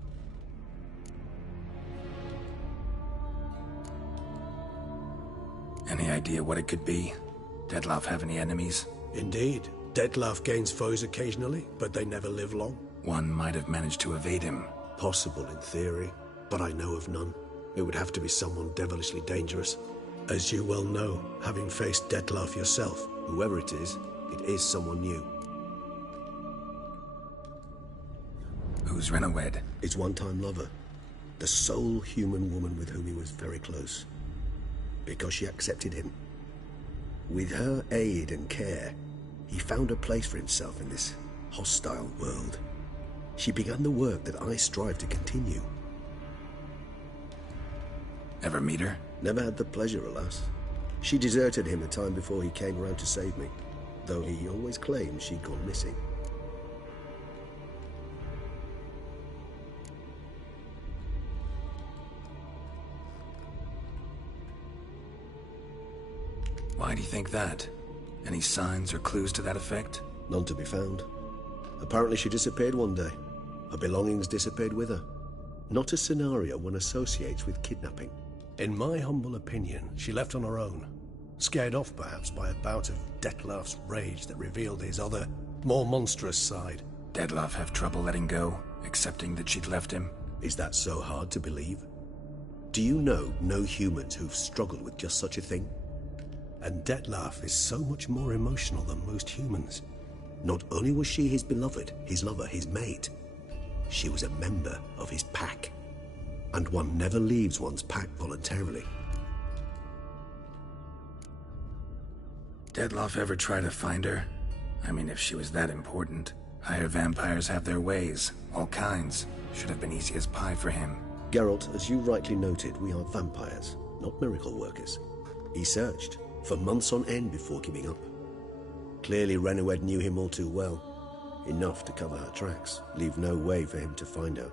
Any idea what it could be? Detlav have any enemies? Indeed. Detlav gains foes occasionally, but they never live long. One might have managed to evade him. Possible in theory, but I know of none. It would have to be someone devilishly dangerous. As you well know, having faced Detlav yourself, whoever it is someone new. Who's Renawed? His one-time lover. The sole human woman with whom he was very close. Because she accepted him. With her aid and care, he found a place for himself in this hostile world. She began the work that I strive to continue. Ever meet her? Never had the pleasure, alas. She deserted him a time before he came around to save me, though he always claimed she'd gone missing. Why do you think that? Any signs or clues to that effect? None to be found. Apparently she disappeared one day. Her belongings disappeared with her. Not a scenario one associates with kidnapping. In my humble opinion, she left on her own. Scared off, perhaps, by a bout of Detlef's rage that revealed his other, more monstrous side. Detlef have trouble letting go, accepting that she'd left him? Is that so hard to believe? Do you know no humans who've struggled with just such a thing? And Detlef is so much more emotional than most humans. Not only was she his beloved, his lover, his mate, she was a member of his pack. And one never leaves one's pack voluntarily. Detlef ever try to find her? I mean, if she was that important. Higher vampires have their ways, all kinds. Should have been easy as pie for him. Geralt, as you rightly noted, we are vampires, not miracle workers. He searched for months on end before giving up. Clearly Renowed knew him all too well. Enough to cover her tracks, leave no way for him to find her.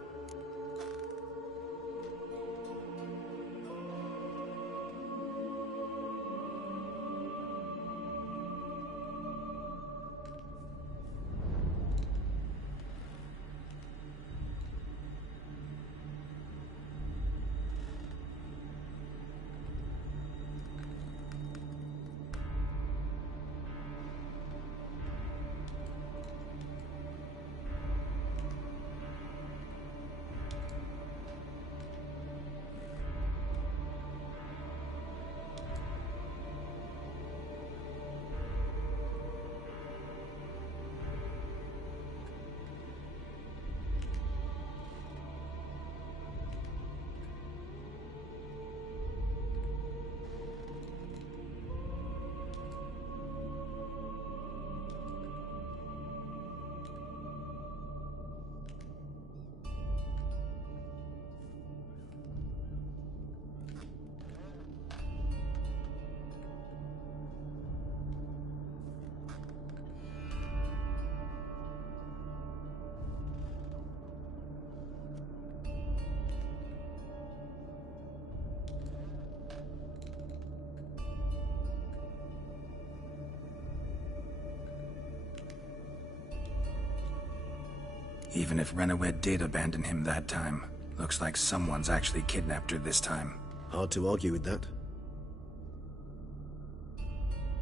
Even if Renowed did abandon him that time, looks like someone's actually kidnapped her this time. Hard to argue with that.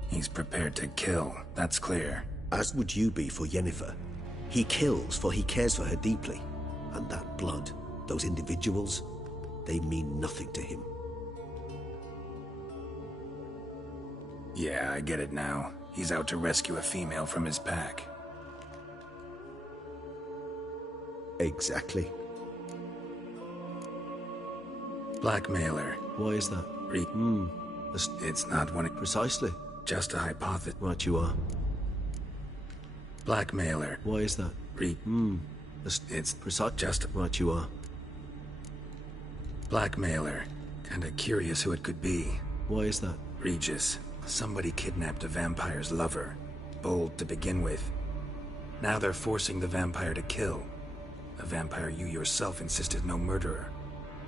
He's prepared to kill, that's clear. As would you be for Yennefer. He kills for he cares for her deeply. And that blood, those individuals, they mean nothing to him. Yeah, I get it now. He's out to rescue a female from his pack. Exactly. Blackmailer. Why is that? It's not one. Precisely. Just a hypothesis. Right you are. Blackmailer. Why is that? It's precise. Just right you are. Blackmailer. Kinda curious who it could be. Why is that? Regis. Somebody kidnapped a vampire's lover. Bold to begin with. Now they're forcing the vampire to kill. A vampire you yourself insisted no murderer.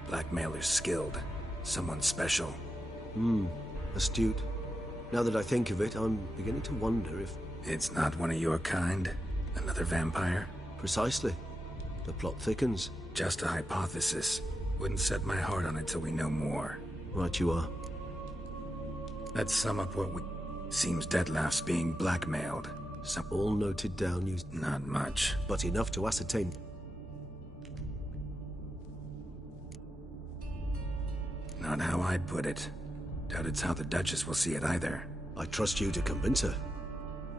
Blackmailer's skilled. Someone special. Astute. Now that I think of it, I'm beginning to wonder if... It's not one of your kind? Another vampire? Precisely. The plot thickens. Just a hypothesis. Wouldn't set my heart on it till we know more. Right you are. Let's sum up what we... Seems Detlef's being blackmailed. All noted down, you... Not much. But enough to ascertain... Not how I'd put it. Doubt it's how the Duchess will see it either. I trust you to convince her.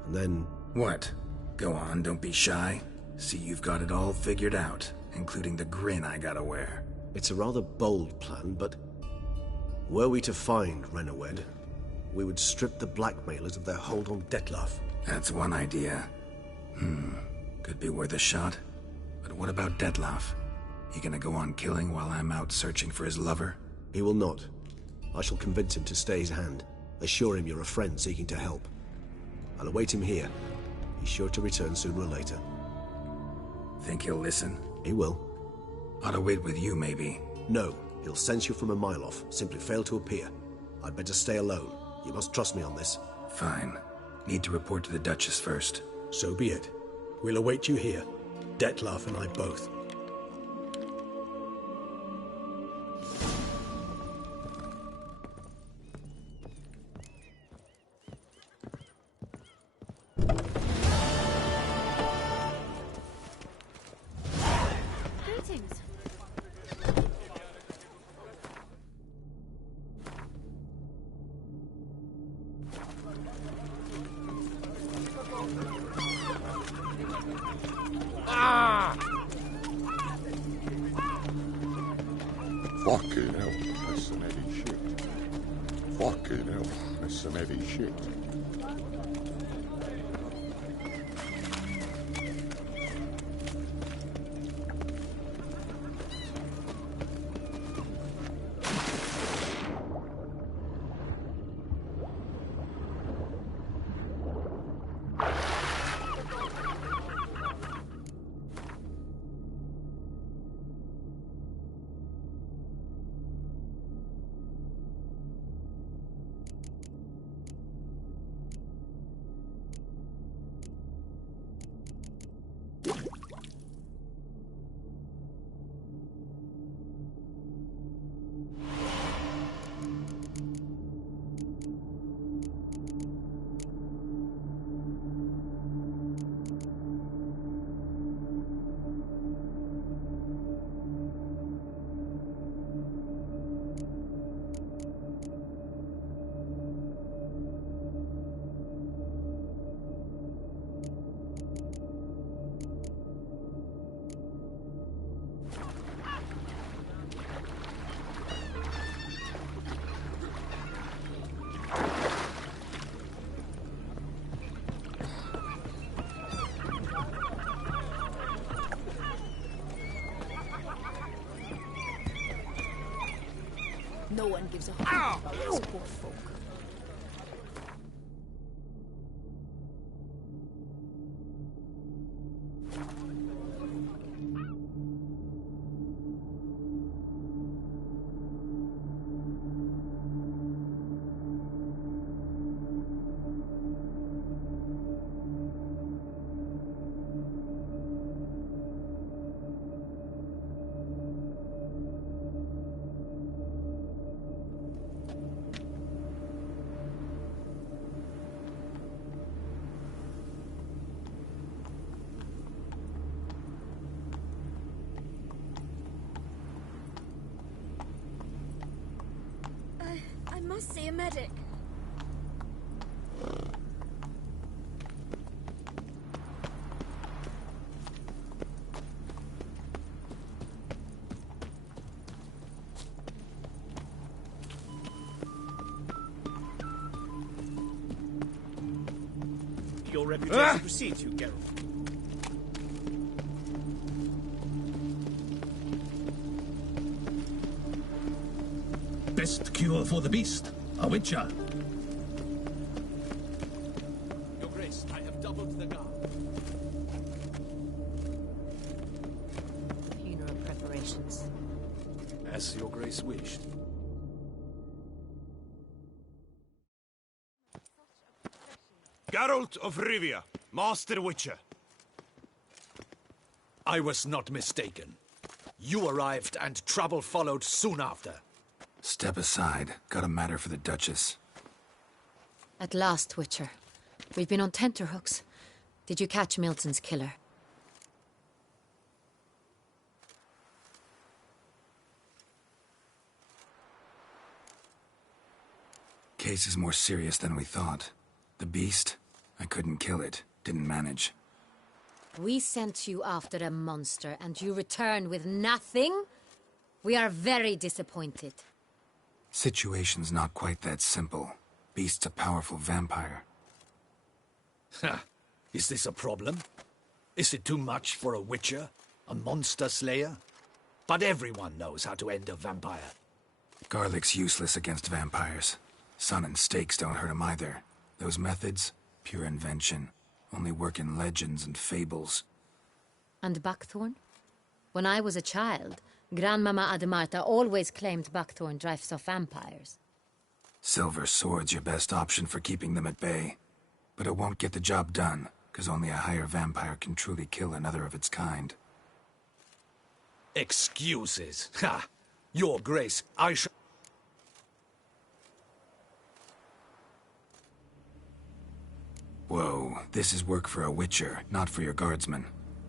And then... What? Go on, don't be shy. See you've got it all figured out, including the grin I gotta wear. It's a rather bold plan, but... Were we to find Renowed, we would strip the blackmailers of their hold on Detlef. That's one idea. Could be worth a shot. But what about Detlef? He gonna go on killing while I'm out searching for his lover? He will not. I shall convince him to stay his hand. Assure him you're a friend seeking to help. I'll await him here. He's sure to return sooner or later. Think he'll listen? He will. Ought to wait with you, maybe. No. He'll sense you from a mile off. Simply fail to appear. I'd better stay alone. You must trust me on this. Fine. Need to report to the Duchess first. So be it. We'll await you here. Detlef and I both. Greetings. Fucking hell, that's some heavy shit. Fucking hell, that's some heavy shit. No one gives a hoot about us poor folk. I must see a medic. Your reputation precedes you, Geralt. Best cure for the beast, a witcher. Your Grace, I have doubled the guard. Funeral preparations. As your grace wished. Geralt of Rivia, Master Witcher. I was not mistaken. You arrived and trouble followed soon after. Step aside. Got a matter for the Duchess. At last, Witcher. We've been on tenterhooks. Did you catch Milton's killer? Case is more serious than we thought. The beast? I couldn't kill it. Didn't manage. We sent you after a monster, and you returned with nothing? We are very disappointed. Situation's not quite that simple. Beast's a powerful vampire. Ha! Is this a problem? Is it too much for a witcher? A monster slayer? But everyone knows how to end a vampire. Garlic's useless against vampires. Sun and stakes don't hurt him either. Those methods, pure invention. Only work in legends and fables. And buckthorn? When I was a child, Grandmama Ademarta always claimed buckthorn drives off vampires. Silver sword's your best option for keeping them at bay. But it won't get the job done, because only a higher vampire can truly kill another of its kind. Excuses. Ha! Your Grace, I shall... Whoa, this is work for a witcher, not for your guardsmen.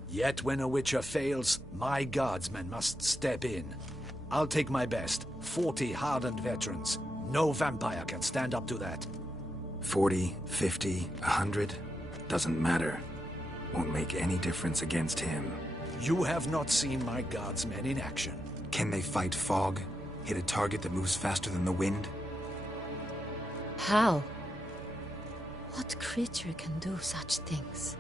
Yet when a witcher fails, my guardsmen must step in. I'll take my best. 40 hardened veterans. No vampire can stand up to that. 40, 50, 100? Doesn't matter. Won't make any difference against him. You have not seen my guardsmen in action. Can they fight fog? Hit a target that moves faster than the wind? How? What creature can do such things?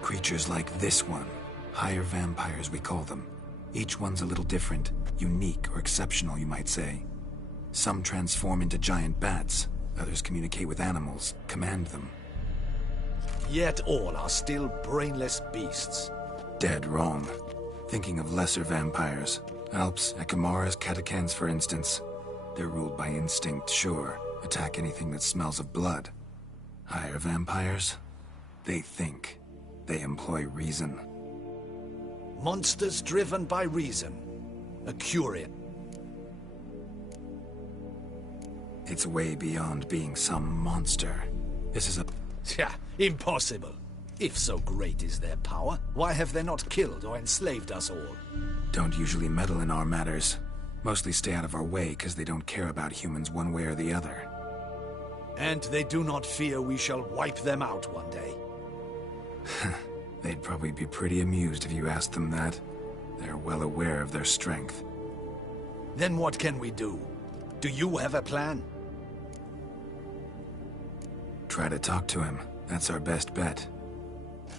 Creatures like this one. Higher vampires, we call them. Each one's a little different. Unique or exceptional, you might say. Some transform into giant bats. Others communicate with animals, command them. Yet all are still brainless beasts. Dead wrong. Thinking of lesser vampires. Alps, Ekamaras, Catechans, for instance. They're ruled by instinct, sure. Attack anything that smells of blood. Higher vampires? They think. They employ reason. Monsters driven by reason. A curious. It's way beyond being some monster. This is a... Yeah, impossible. If so great is their power, why have they not killed or enslaved us all? Don't usually meddle in our matters. Mostly stay out of our way because they don't care about humans one way or the other. And they do not fear we shall wipe them out one day. They'd probably be pretty amused if you asked them that. They're well aware of their strength. Then what can we do? Do you have a plan? Try to talk to him. That's our best bet.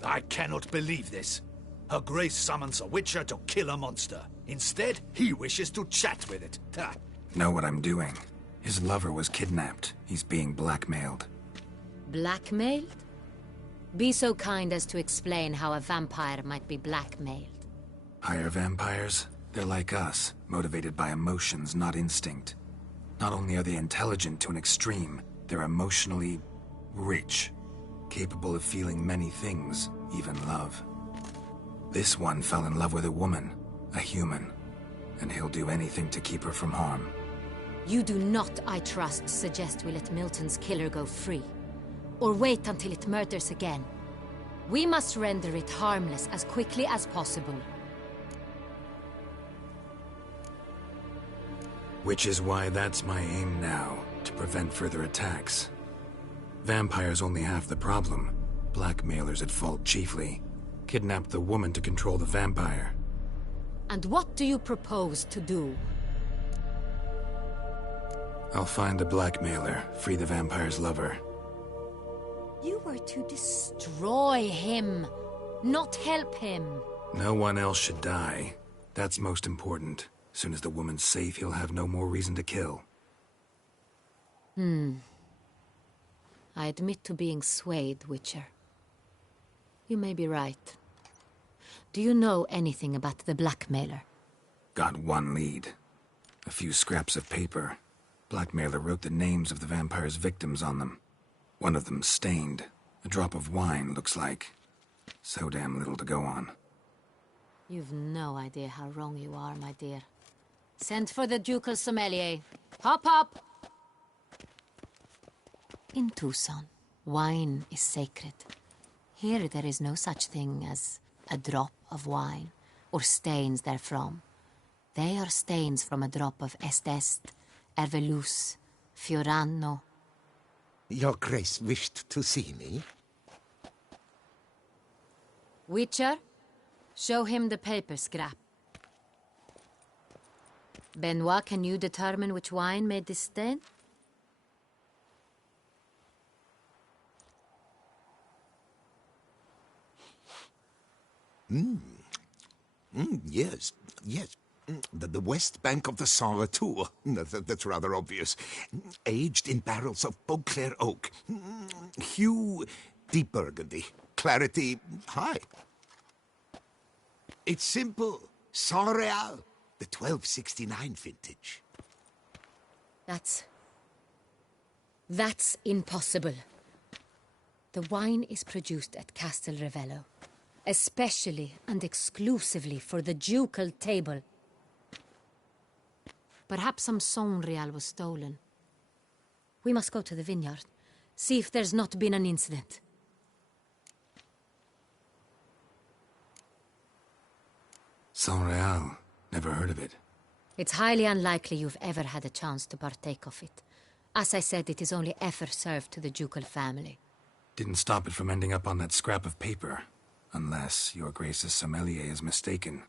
I cannot believe this. Her Grace summons a witcher to kill a monster. Instead, he wishes to chat with it. Ha. Know what I'm doing. His lover was kidnapped. He's being blackmailed. Blackmailed? Be so kind as to explain how a vampire might be blackmailed. Higher vampires? They're like us, motivated by emotions, not instinct. Not only are they intelligent to an extreme, they're emotionally rich, capable of feeling many things, even love. This one fell in love with a woman, a human, and he'll do anything to keep her from harm. You do not, I trust, suggest we let Milton's killer go free. Or wait until it murders again. We must render it harmless as quickly as possible. Which is why that's my aim now, to prevent further attacks. Vampires only half the problem. Blackmailers at fault chiefly. Kidnapped the woman to control the vampire. And what do you propose to do? I'll find the blackmailer, free the vampire's lover. You were to destroy him, not help him. No one else should die. That's most important. Soon as the woman's safe, he'll have no more reason to kill. I admit to being swayed, Witcher. You may be right. Do you know anything about the blackmailer? Got one lead. A few scraps of paper. Blackmailer wrote the names of the vampire's victims on them. One of them stained. A drop of wine, looks like. So damn little to go on. You've no idea how wrong you are, my dear. Send for the ducal sommelier. Hop, hop! In Tucson, wine is sacred. Here there is no such thing as a drop of wine, or stains therefrom. They are stains from a drop of Est, Ervelus, Fiorano. Your Grace wished to see me? Witcher, show him the paper scrap. Benoit, can you determine which wine made this stain? Yes. The west bank of the Saint Retour. That's rather obvious. Aged in barrels of Beauclair oak. Hue, deep burgundy. Clarity, high. It's simple. Saint Real, the 1269 vintage. That's impossible. The wine is produced at Castel Ravello, especially and exclusively for the ducal table. Perhaps some Sonreal was stolen. We must go to the vineyard, see if there's not been an incident. Sonreal. Never heard of it. It's highly unlikely you've ever had a chance to partake of it. As I said, it is only ever served to the ducal family. Didn't stop it from ending up on that scrap of paper. Unless your Grace's sommelier is mistaken.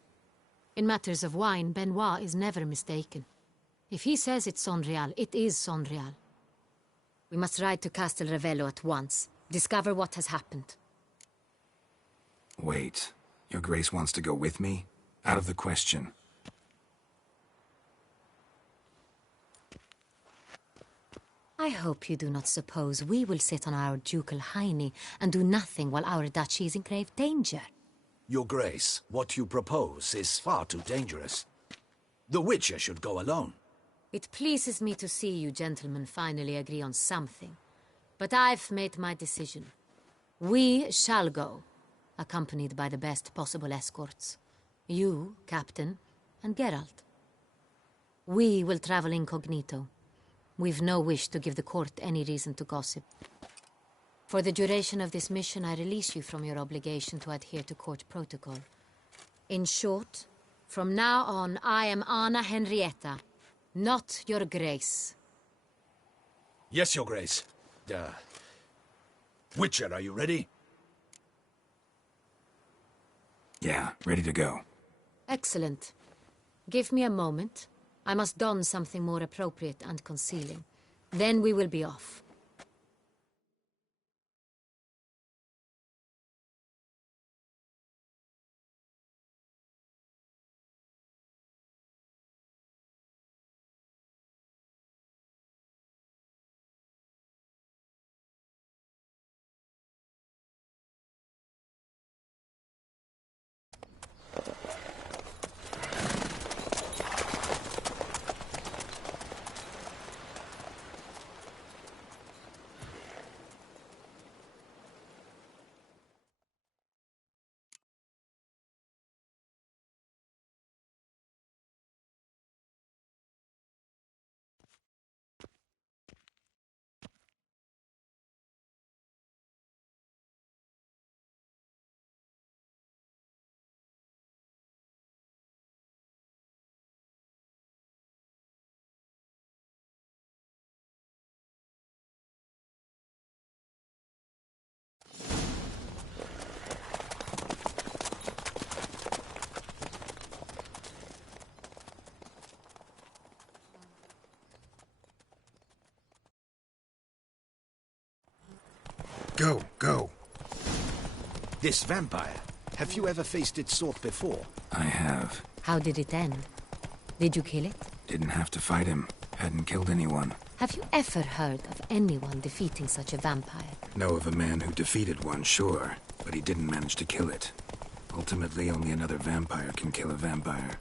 In matters of wine, Benoit is never mistaken. If he says it's Sonreal, it is Sonreal. We must ride to Castel Ravello at once. Discover what has happened. Wait. Your Grace wants to go with me? Out of the question. I hope you do not suppose we will sit on our ducal hiney and do nothing while our duchy is in grave danger. Your Grace, what you propose is far too dangerous. The Witcher should go alone. It pleases me to see you gentlemen finally agree on something. But I've made my decision. We shall go, accompanied by the best possible escorts. You, Captain, and Geralt. We will travel incognito. We've no wish to give the court any reason to gossip. For the duration of this mission, I release you from your obligation to adhere to court protocol. In short, from now on, I am Anna Henrietta, not your Grace. Yes, Your Grace. Witcher, are you ready? Yeah, ready to go. Excellent. Give me a moment. I must don something more appropriate and concealing. Then we will be off. Go. This vampire. Have you ever faced its sort before? I have. How did it end? Did you kill it? Didn't have to fight him. Hadn't killed anyone. Have you ever heard of anyone defeating such a vampire? Know of a man who defeated one, sure. But he didn't manage to kill it. Ultimately, only another vampire can kill a vampire.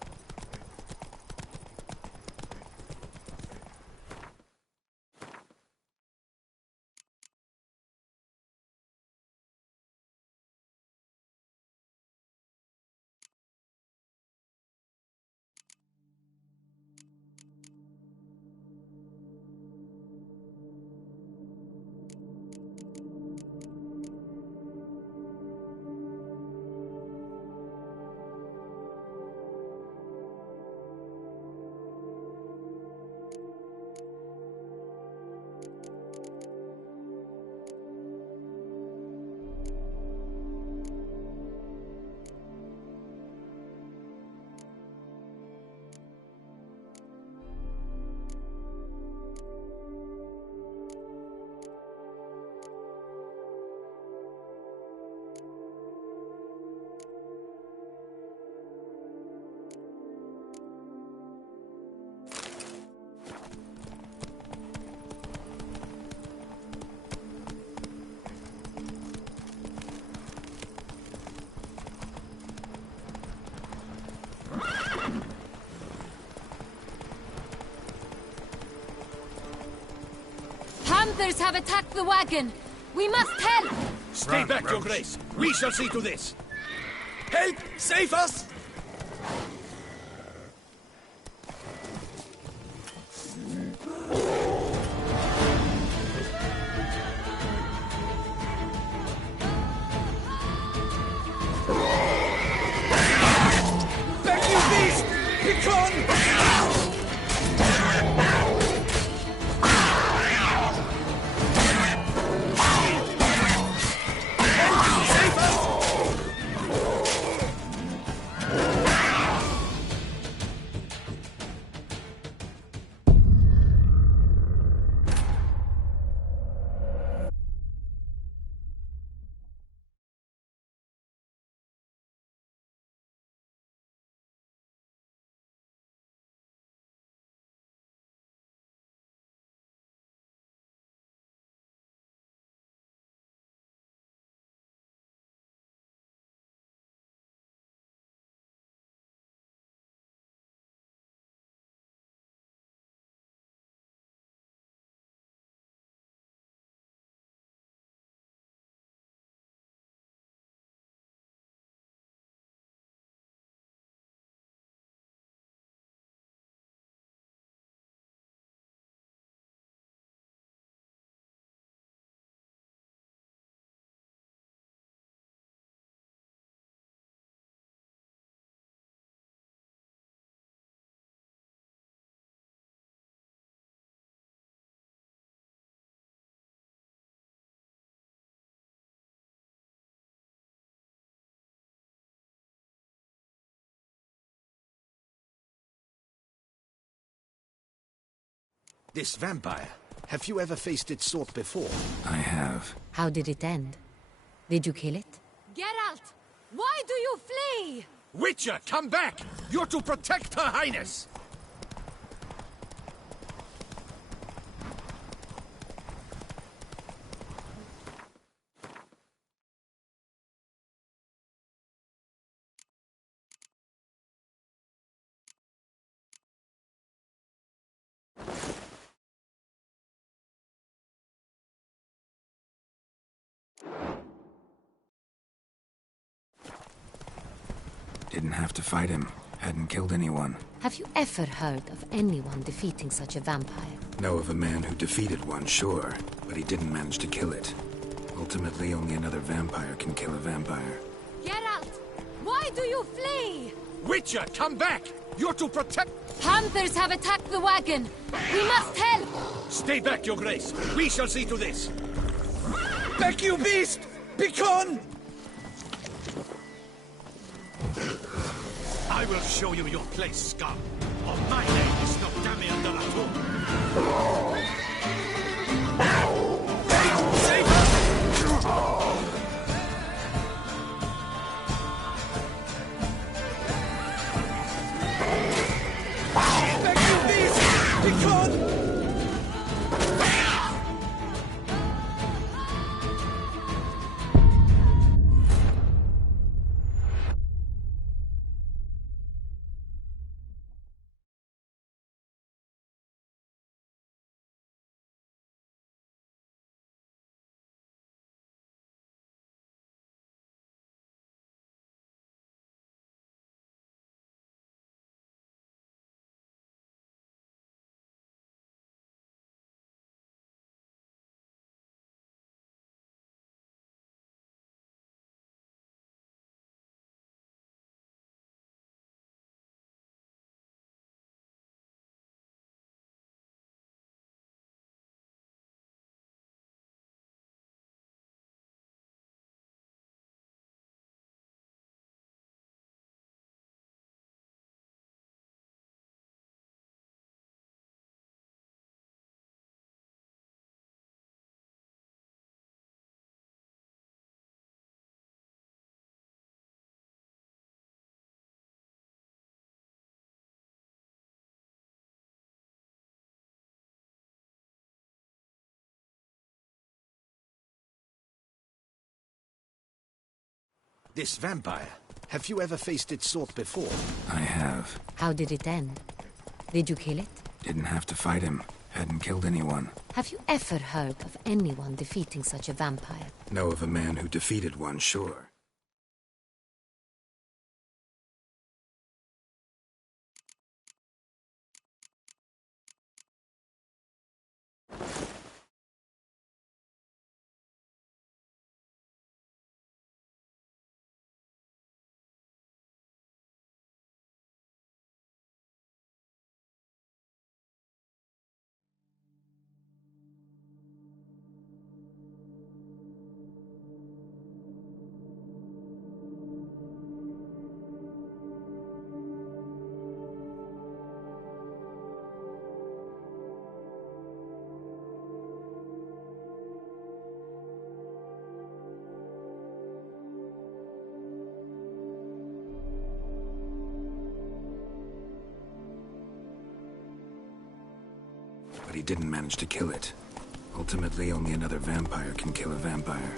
Hunters have attacked the wagon! We must help! Stay back, Your Grace! We shall see to this! Help! Save us! Back, you beast! Begone! This vampire, have you ever faced its sort before? I have. How did it end? Did you kill it? Geralt, why do you flee? Witcher, come back! You're to protect Her Highness! Didn't have to fight him. Hadn't killed anyone. Have you ever heard of anyone defeating such a vampire? Know of a man who defeated one, sure, but he didn't manage to kill it. Ultimately, only another vampire can kill a vampire. Geralt, why do you flee? Witcher, come back! You're to protect... Hunters have attacked the wagon! We must help! Stay back, Your Grace! We shall see to this! Back, you beast! Begone! I will show you your place, scum. Or my name is not Damien de la Tour. Save us! Back, you beast! Begone! This vampire, have you ever faced its sort before? I have. How did it end? Did you kill it? Didn't have to fight him. Hadn't killed anyone. Have you ever heard of anyone defeating such a vampire? Know of a man who defeated one, sure. But he didn't manage to kill it. Ultimately, only another vampire can kill a vampire.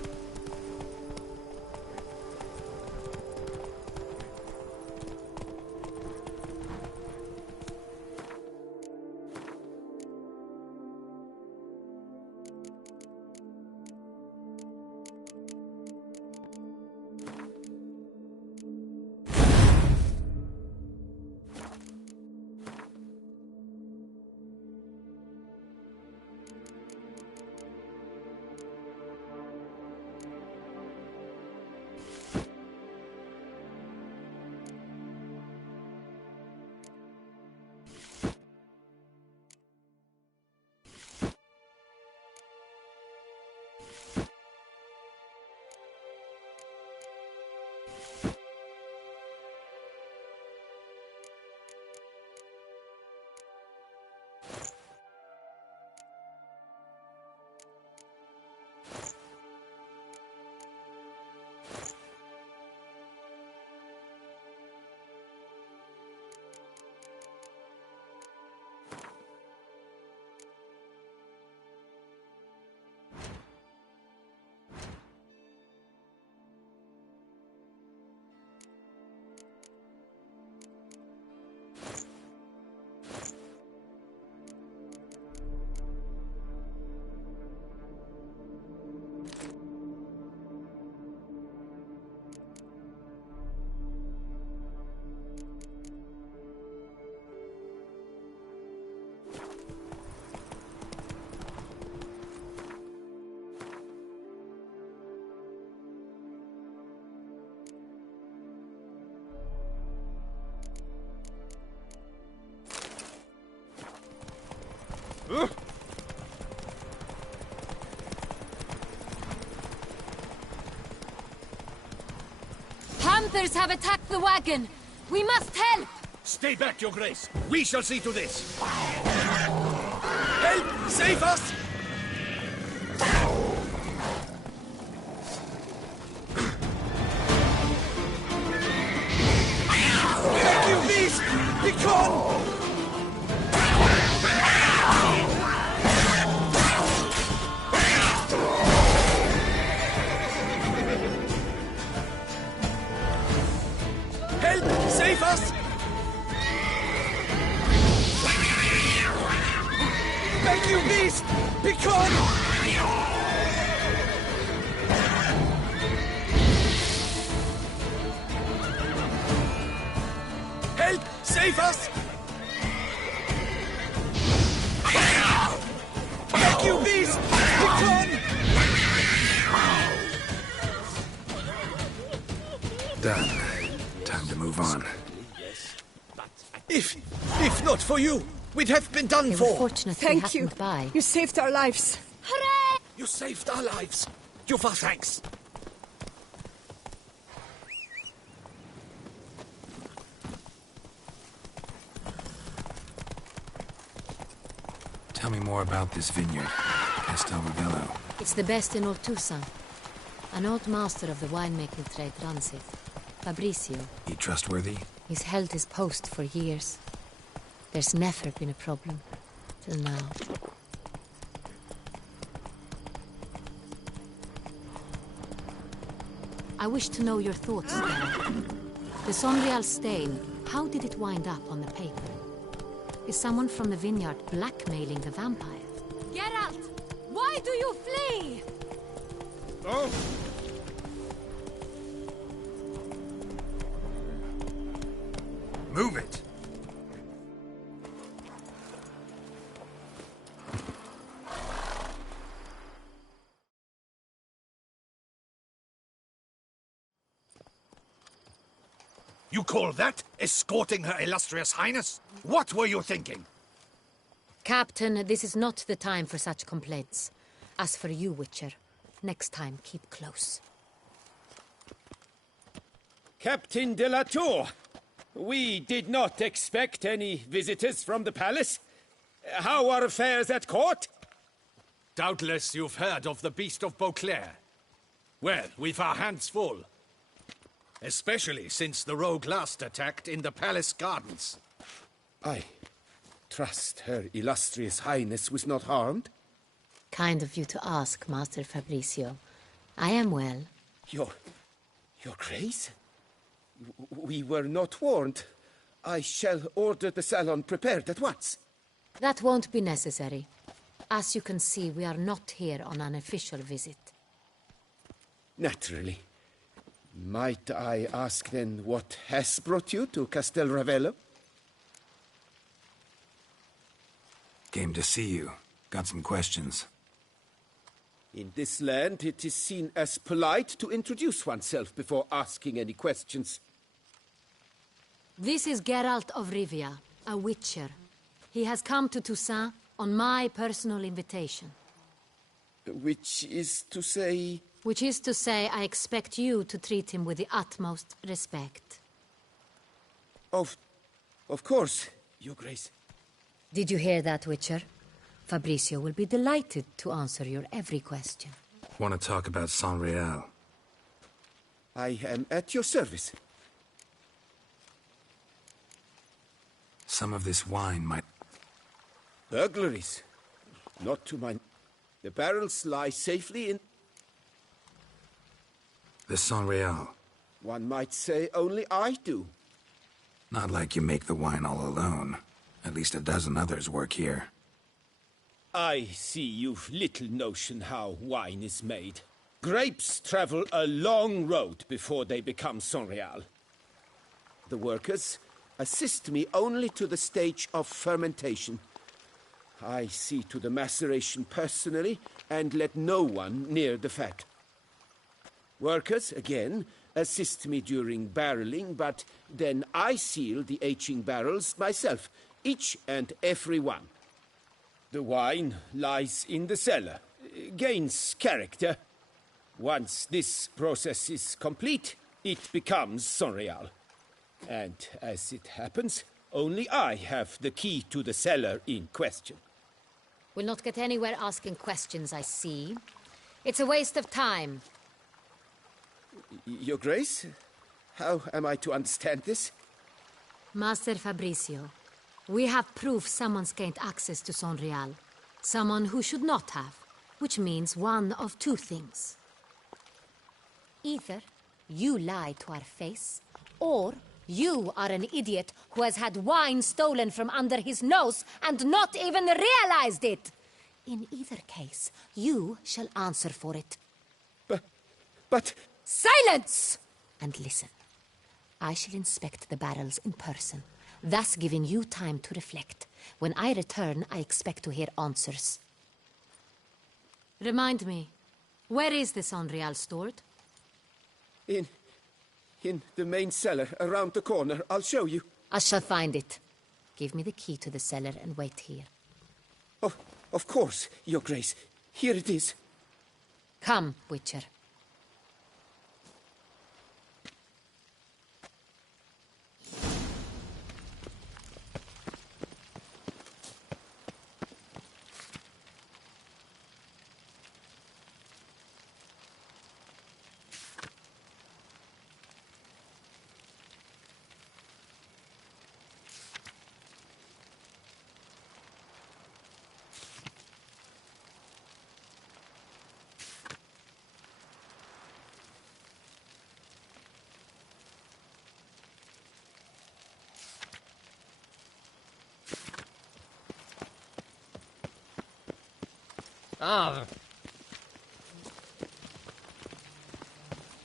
Hunters have attacked the wagon! We must help! Stay back, Your Grace. We shall see to this. Help! Save us! Thank you, beast! Be gone! Help! Save us! Thank you, beast! Be gone! Help! Save us! Thank you, beast! Be gone! Done. Time to move on. If not for you, we'd have been done They for. were fortunate we Thank you. happened by. You saved our lives. Hooray! You saved our lives. Give us thanks. Tell me more about this vineyard, Castel Ravello. It's the best in all Tucson. An old master of the winemaking trade runs it. Fabricio. He trustworthy? He's held his post for years. There's never been a problem. Till now. I wish to know your thoughts, Stella. The Sonreal stain, how did it wind up on the paper? Is someone from the vineyard blackmailing the vampire? Geralt! Why do you flee? Oh! Move it! You call that escorting Her Illustrious Highness? What were you thinking? Captain, this is not the time for such complaints. As for you, Witcher, next time keep close. Captain de la Tour, we did not expect any visitors from the palace. How are affairs at court? Doubtless you've heard of the Beast of Beauclair. Well, we've our hands full. Especially since the rogue last attacked in the palace gardens. I trust Her Illustrious Highness was not harmed? Kind of you to ask, Master Fabricio. I am well. Your Grace? We were not warned. I shall order the salon prepared at once. That won't be necessary. As you can see, we are not here on an official visit. Naturally. Might I ask then what has brought you to Castel Ravello? Came to see you. Got some questions. In this land, it is seen as polite to introduce oneself before asking any questions. This is Geralt of Rivia, a witcher. He has come to Toussaint on my personal invitation. Which is to say... Which is to say, I expect you to treat him with the utmost respect. Of course, Your Grace. Did you hear that, Witcher? Fabricio will be delighted to answer your every question. Want to talk about San Real? I am at your service. Some of this wine might... Burglaries. Not to my... The barrels lie safely in... The San Real. One might say only I do. Not like you make the wine all alone. At least a dozen others work here. I see you've little notion how wine is made. Grapes travel a long road before they become San Real. The workers assist me only to the stage of fermentation. I see to the maceration personally and let no one near the fat. Workers, again, assist me during barreling, but then I seal the aging barrels myself, each and every one. The wine lies in the cellar, gains character. Once this process is complete, it becomes San Real. And as it happens, only I have the key to the cellar in question. We'll not get anywhere asking questions, I see. It's a waste of time. Your Grace, how am I to understand this? Master Fabricio, we have proof someone's gained access to San Real. Someone who should not have, which means one of two things. Either you lie to our face, or you are an idiot who has had wine stolen from under his nose and not even realized it. In either case, you shall answer for it. But... Silence! And listen. I shall inspect the barrels in person, thus giving you time to reflect. When I return, I expect to hear answers. Remind me, where is the San Real stored? In the main cellar, around the corner. I'll show you. I shall find it. Give me the key to the cellar and wait here. Oh, of course, Your Grace. Here it is. Come, Witcher.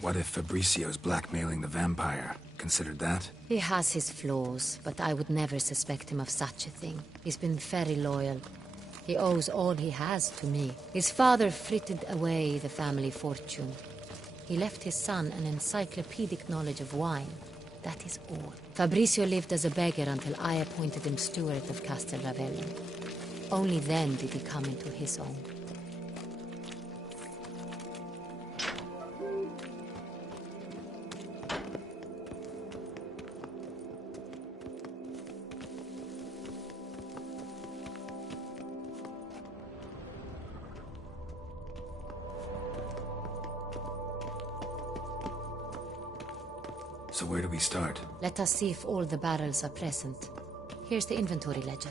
What if Fabricio's blackmailing the vampire? Considered that? He has his flaws, but I would never suspect him of such a thing. He's been very loyal. He owes all he has to me. His father frittered away the family fortune. He left his son an encyclopedic knowledge of wine. That is all. Fabricio lived as a beggar until I appointed him steward of Castel Ravello. Only then did he come into his own. So where do we start? Let us see if all the barrels are present. Here's the inventory ledger.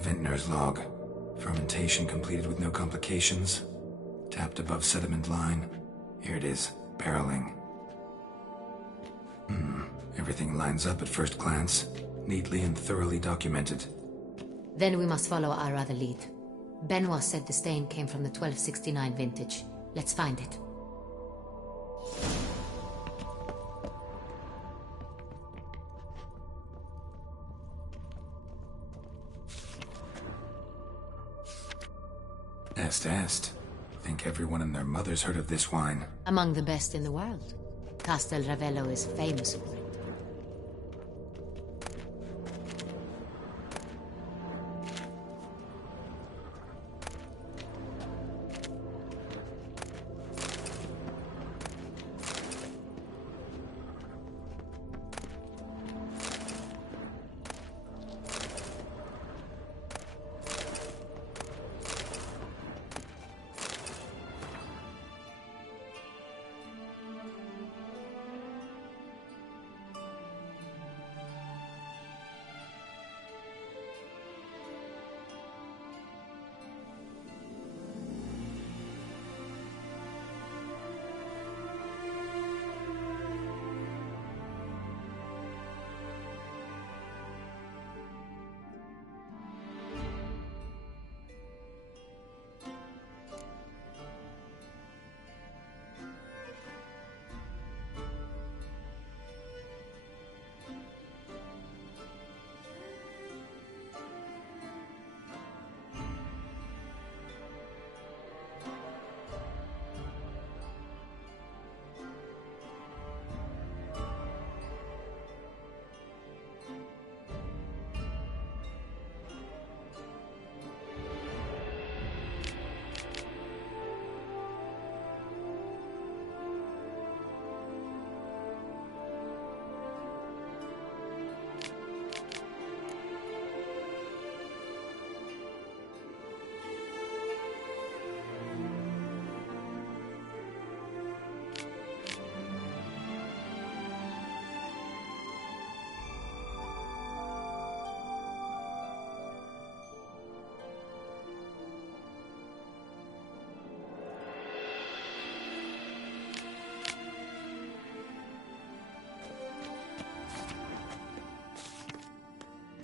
Vintner's log. Fermentation completed with no complications. Tapped above sediment line. Here it is. Barreling. Everything lines up at first glance. Neatly and thoroughly documented. Then we must follow our other lead. Benoit said the stain came from the 1269 vintage. Let's find it. Est. Think everyone and their mother's heard of this wine. Among the best in the world. Castel Ravello is famous for it.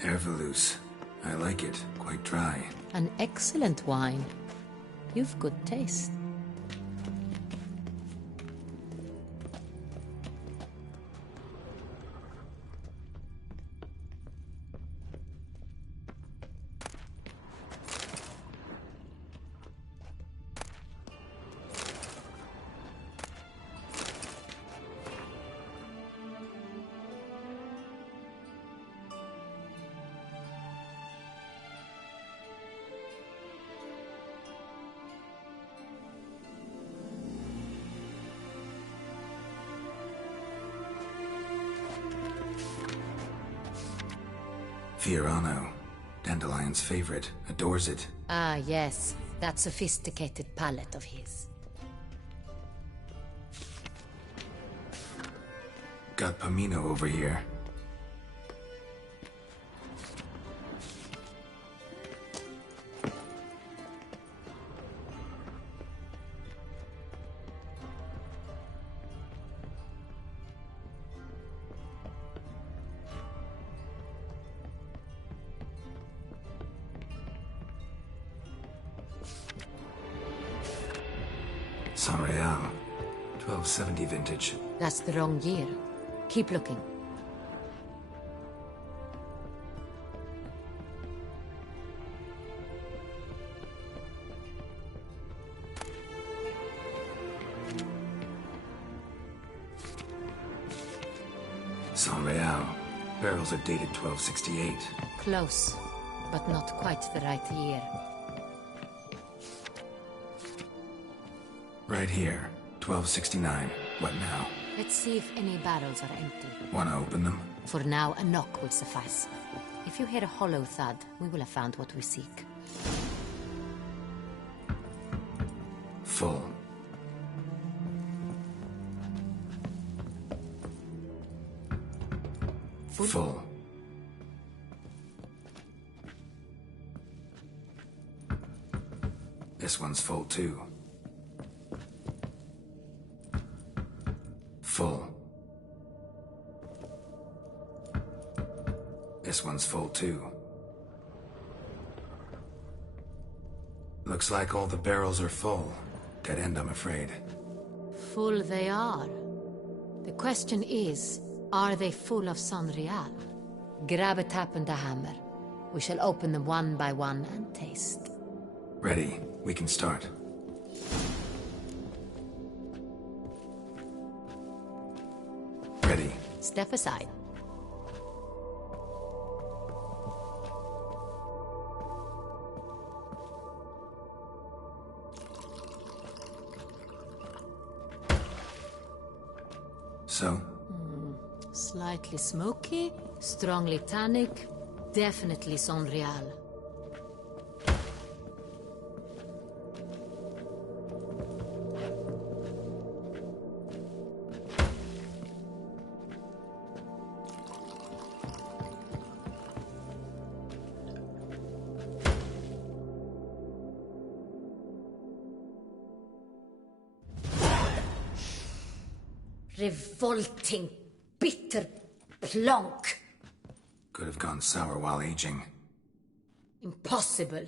Ervelous. I like it. Quite dry. An excellent wine. You've good taste. Fiorano. Dandelion's favorite. Adores it. Ah, yes. That sophisticated palate of his. Got Pomino over here. Sanreal. 1270 vintage. That's the wrong year. Keep looking. Sanreal. Barrels are dated 1268. Close, but not quite the right year. Right here. 1269. What now? Let's see if any barrels are empty. Wanna open them? For now, a knock will suffice. If you hear a hollow thud, we will have found what we seek. Full. Full. This one's full too. Full. This one's full too. Looks like all the barrels are full. Dead end, I'm afraid. Full they are. The question is, are they full of Sanreal? Grab a tap and a hammer. We shall open them one by one and taste. Ready. We can start. Ready. Step aside. So? Slightly smoky, strongly tannic, definitely Sanreal. Revolting, bitter plonk. Could have gone sour while aging. Impossible.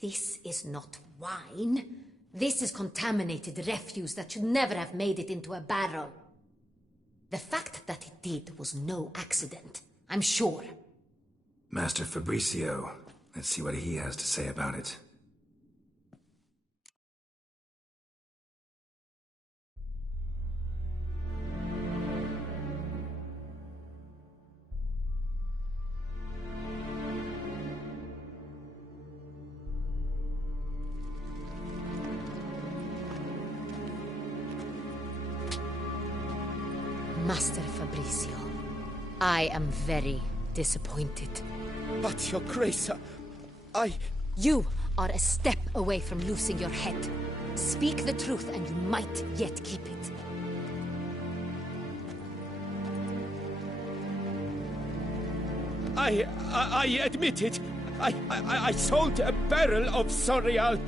This is not wine. This is contaminated refuse that should never have made it into a barrel. The fact that it did was no accident, I'm sure. Master Fabricio. Let's see what he has to say about it. Master Fabricio, I am very disappointed. But, Your Grace, I... You are a step away from losing your head. Speak the truth and you might yet keep it. I admit it. I sold a barrel of Sanreal.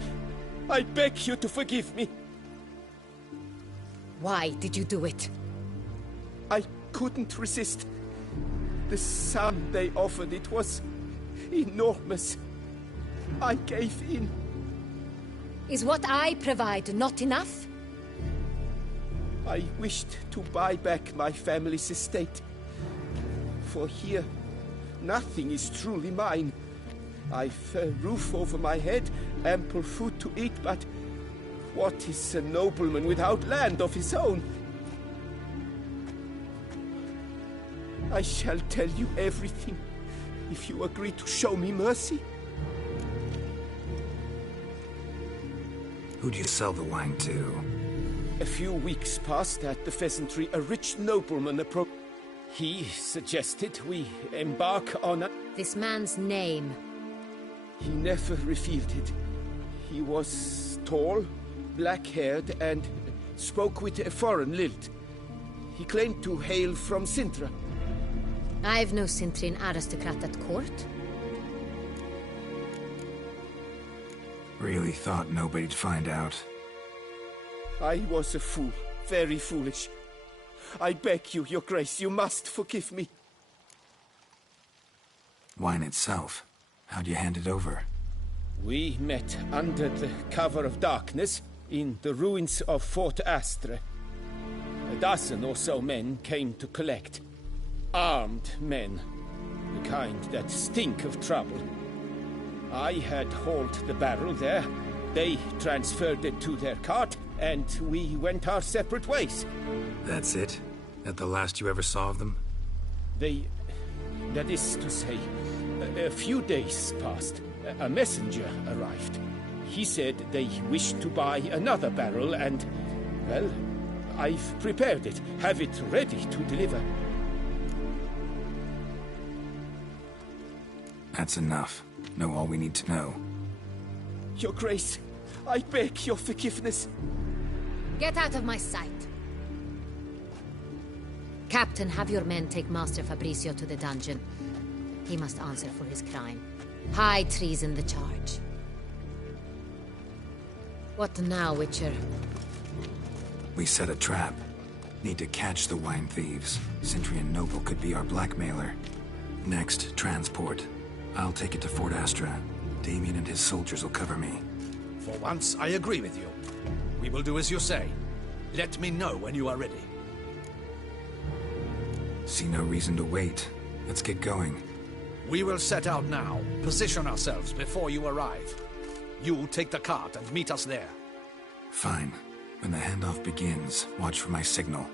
I beg you to forgive me. Why did you do it? I couldn't resist. The sum they offered, it was enormous. I gave in. Is what I provide not enough? I wished to buy back my family's estate. For here, nothing is truly mine. I've a roof over my head, ample food to eat, but what is a nobleman without land of his own? I shall tell you everything, if you agree to show me mercy. Who'd you sell the wine to? A few weeks past at the pheasantry, a rich nobleman approached. He suggested we embark on a... This man's name? He never revealed it. He was tall, black-haired, and spoke with a foreign lilt. He claimed to hail from Sintra. I've no Sintrin aristocrat at court. Really thought nobody'd find out. I was a fool. Very foolish. I beg you, Your Grace, you must forgive me. Wine itself. How'd you hand it over? We met under the cover of darkness. in the ruins of Fort Astre. A dozen or so men came to collect. Armed men. The kind that stink of trouble. I had hauled the barrel there. They transferred it to their cart, and we went our separate ways. That's it? That the last you ever saw of them? That is to say, a few days passed. A messenger arrived. He said they wished to buy another barrel and, well, I've prepared it. Have it ready to deliver. That's enough. Know all we need to know. Your Grace, I beg your forgiveness. Get out of my sight. Captain, have your men take Master Fabricio to the dungeon. He must answer for his crime. High treason the charge. What now, Witcher? We set a trap. Need to catch the wine thieves. Sentry and Noble could be our blackmailer. Next, transport. I'll take it to Fort Astra. Damien and his soldiers will cover me. For once, I agree with you. We will do as you say. Let me know when you are ready. See no reason to wait. Let's get going. We will set out now. Position ourselves before you arrive. You take the cart and meet us there. Fine. When the handoff begins, watch for my signal.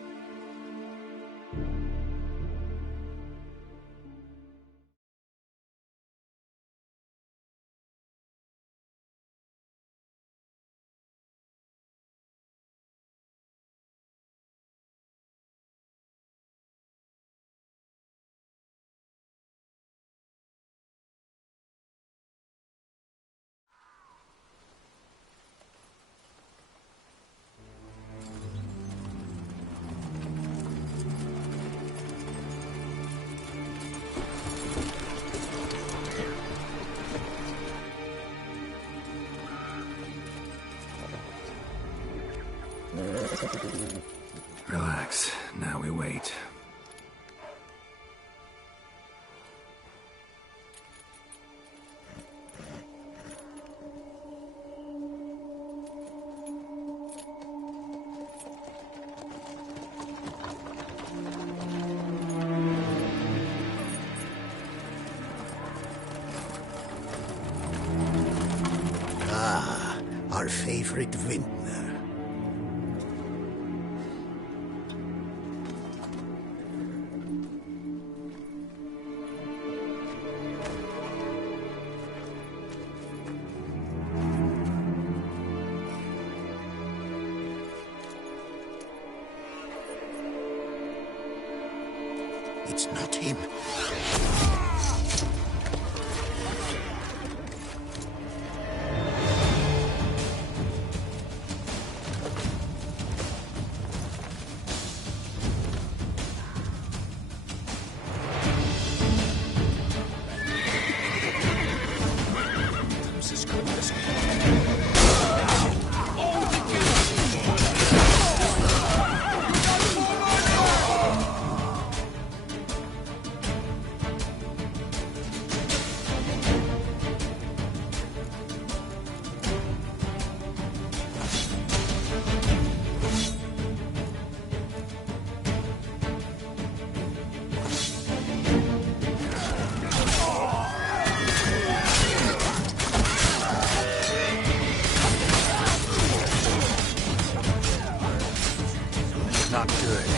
Relax. Now we wait. Ah, our favorite vintner. It's not him. Not good.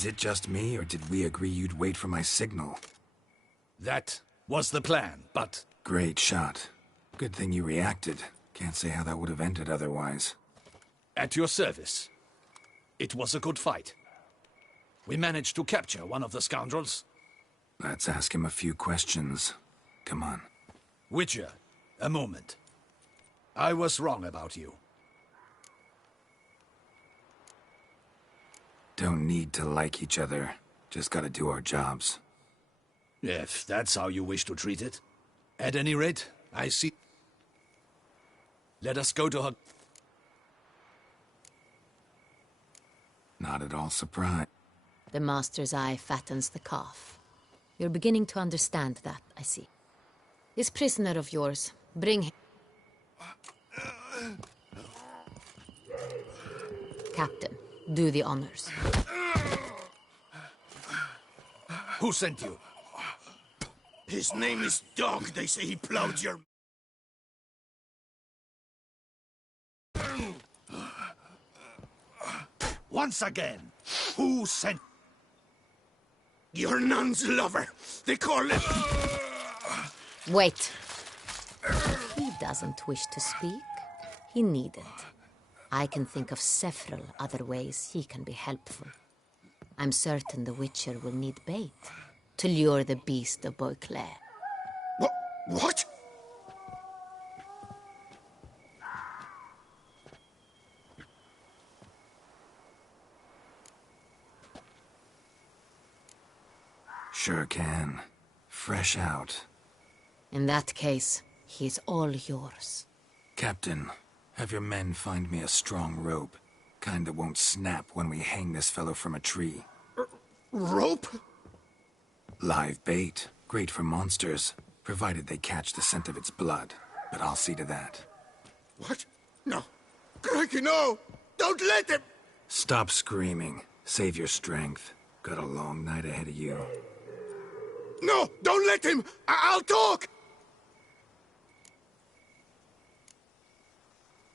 Is it just me, or did we agree you'd wait for my signal? That was the plan, but... Great shot. Good thing you reacted. Can't say how that would have ended otherwise. At your service. It was a good fight. We managed to capture one of the scoundrels. Let's ask him a few questions. Come on. Witcher, a moment. I was wrong about you. Don't need to like each other. Just gotta do our jobs. If that's how you wish to treat it. At any rate, I see... Let us go to her... Not at all surprised. The master's eye fattens the calf. You're beginning to understand that, I see. This prisoner of yours, bring him... Captain, do the honors. Who sent you? His name is Dog. They say he plowed your... Once again, who sent... Your nun's lover. They call him... Wait. He doesn't wish to speak. He needn't. I can think of several other ways he can be helpful. I'm certain the Witcher will need bait to lure the beast of Beauclair. What? Sure can. Fresh out. In that case, he's all yours. Captain, have your men find me a strong rope. Kind that won't snap when we hang this fellow from a tree. Rope? Live bait. Great for monsters, provided they catch the scent of its blood. But I'll see to that. What? No. Crikey, no! Don't let him! Stop screaming. Save your strength. Got a long night ahead of you. No! Don't let him! I'll talk!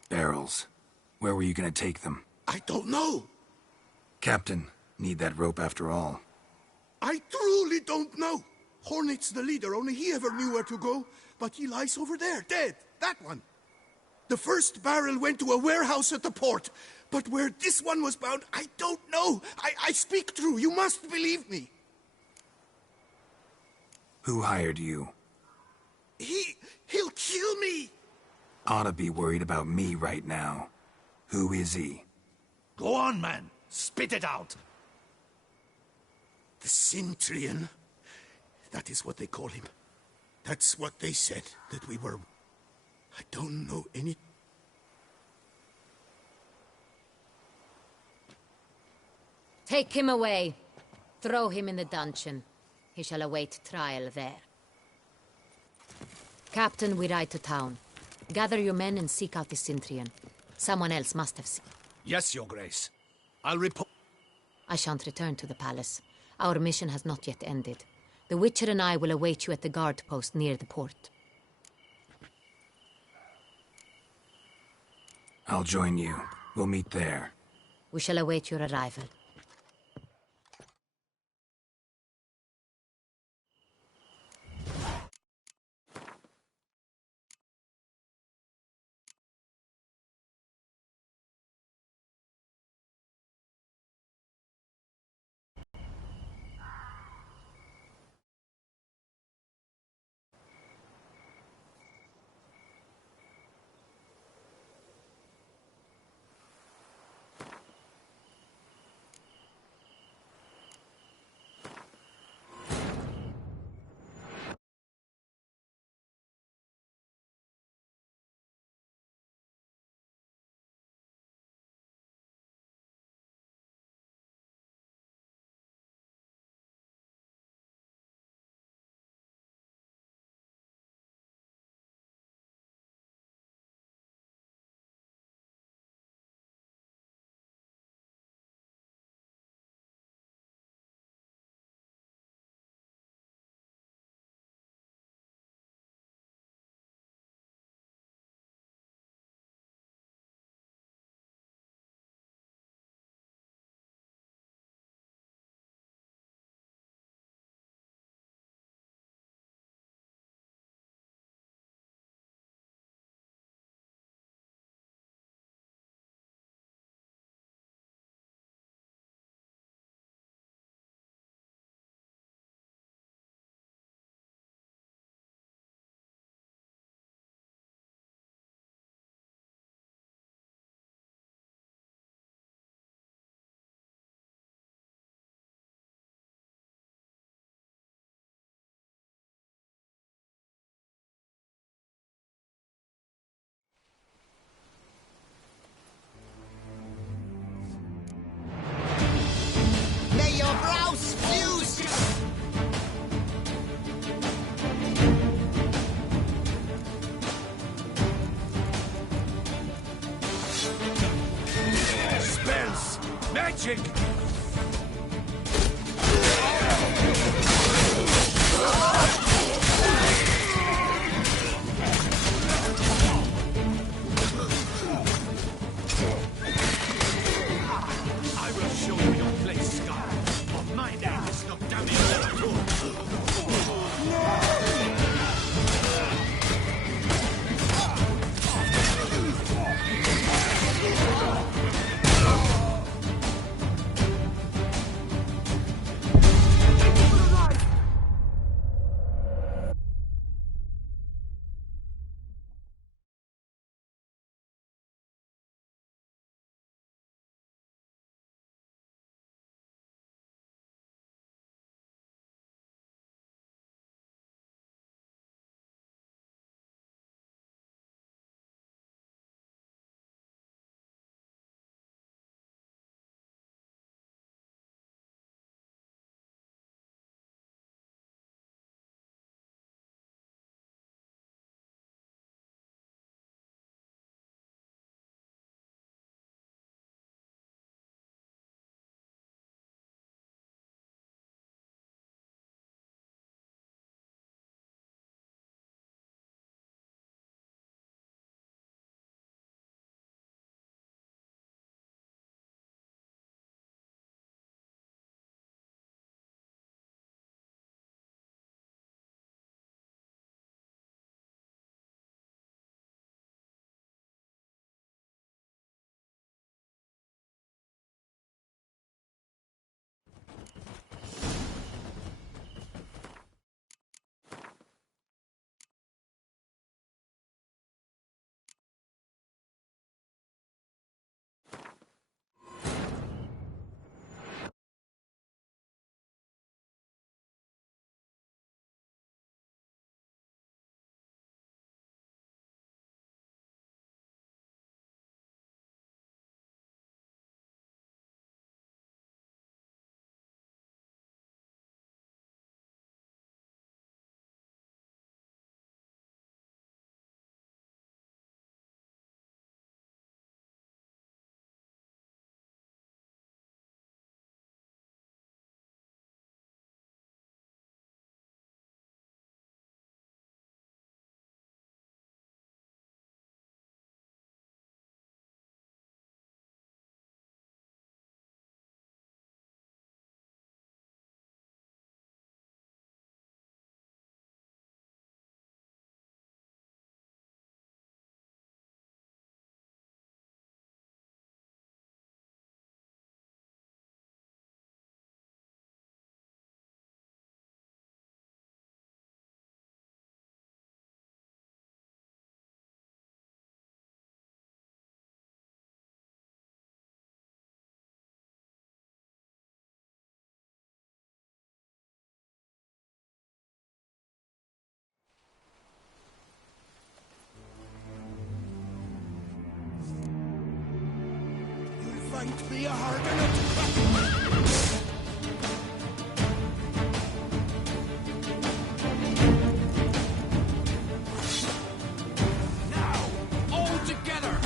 Barrels. Where were you gonna take them? I don't know. Captain, need that rope after all. I truly don't know. Hornet's the leader, only he ever knew where to go. But he lies over there, dead. That one. The first barrel went to a warehouse at the port. But where this one was bound, I don't know. I speak true. You must believe me. Who hired you? He'll kill me. Ought to be worried about me right now. Who is he? Go on, man. Spit it out. The Cintrian. That is what they call him. That's what they said, that we were... I don't know any... Take him away. Throw him in the dungeon. He shall await trial there. Captain, we ride to town. Gather your men and seek out the Cintrian. Someone else must have seen. Yes, Your Grace. I'll report... I shan't return to the palace. Our mission has not yet ended. The Witcher and I will await you at the guard post near the port. I'll join you. We'll meet there. We shall await your arrival. magic! I will show you your place, Scar. For my name is not down in Fight me hard enough. Now, all together!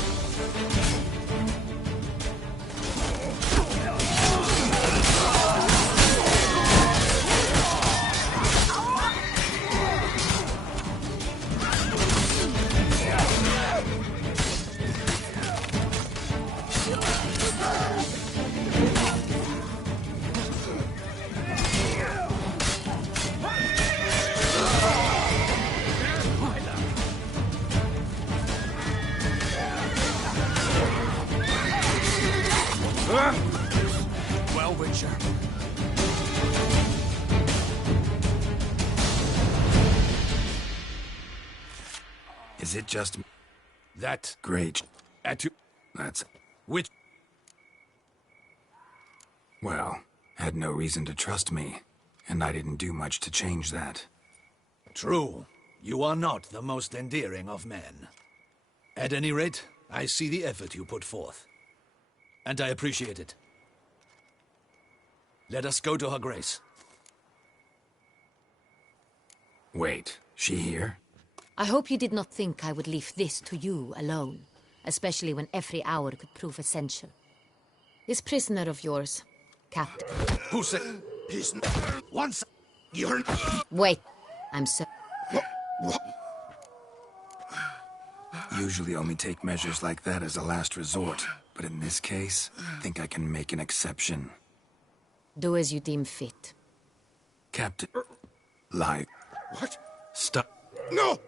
Well, Witcher. Is it just that great? That's which. Well, had no reason to trust me, and I didn't do much to change that. True. You are not the most endearing of men. At any rate, I see the effort you put forth. And I appreciate it. Let us go to her grace. Wait, she here? I hope you did not think I would leave this to you alone, especially when every hour could prove essential. This prisoner of yours, Captain. Who said prisoner? Once you're... Wait. I'm so... Usually only take measures like that as a last resort, but in this case, I think I can make an exception. Do as you deem fit. Captain... Lie. What? Stop. No!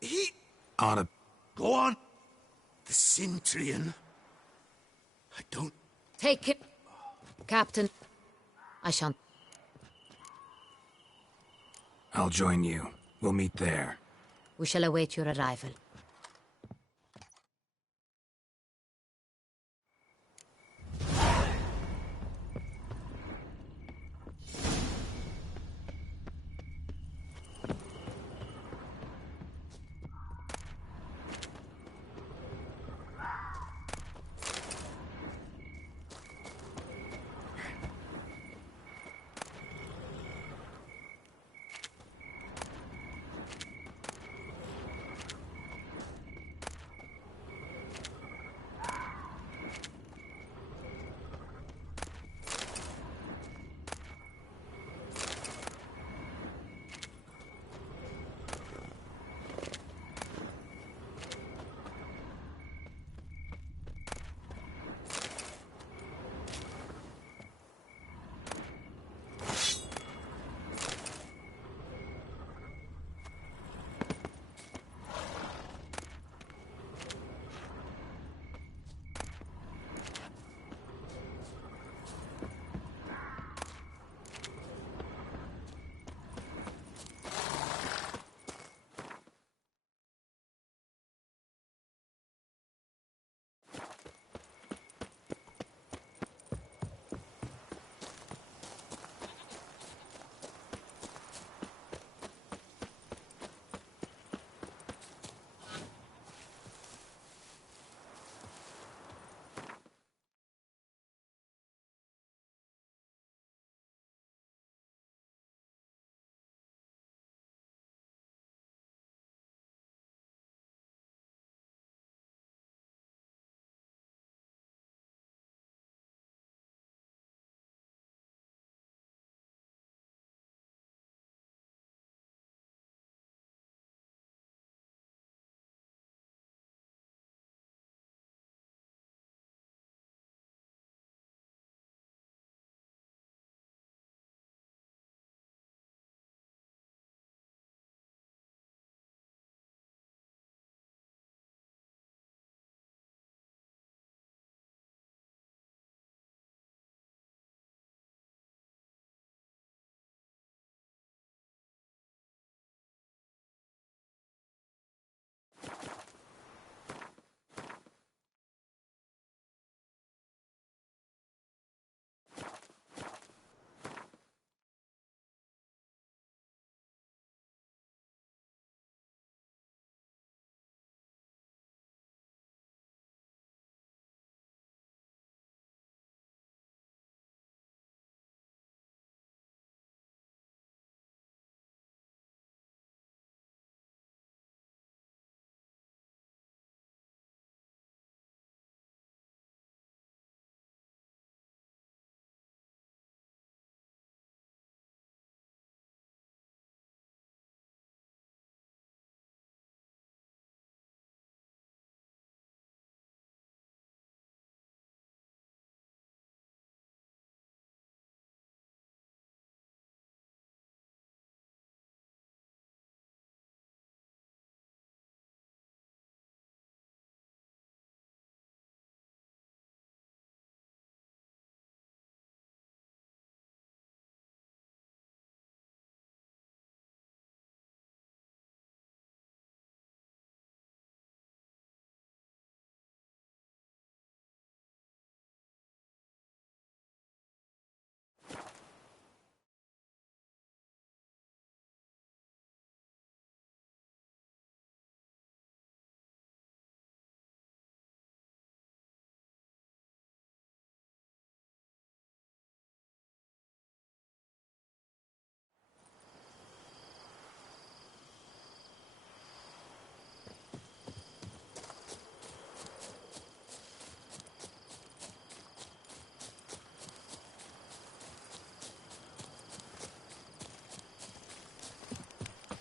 He... Oughta... Go on. The Centurion. I don't... Take it. Captain. I shan't... I'll join you. We'll meet there. We shall await your arrival.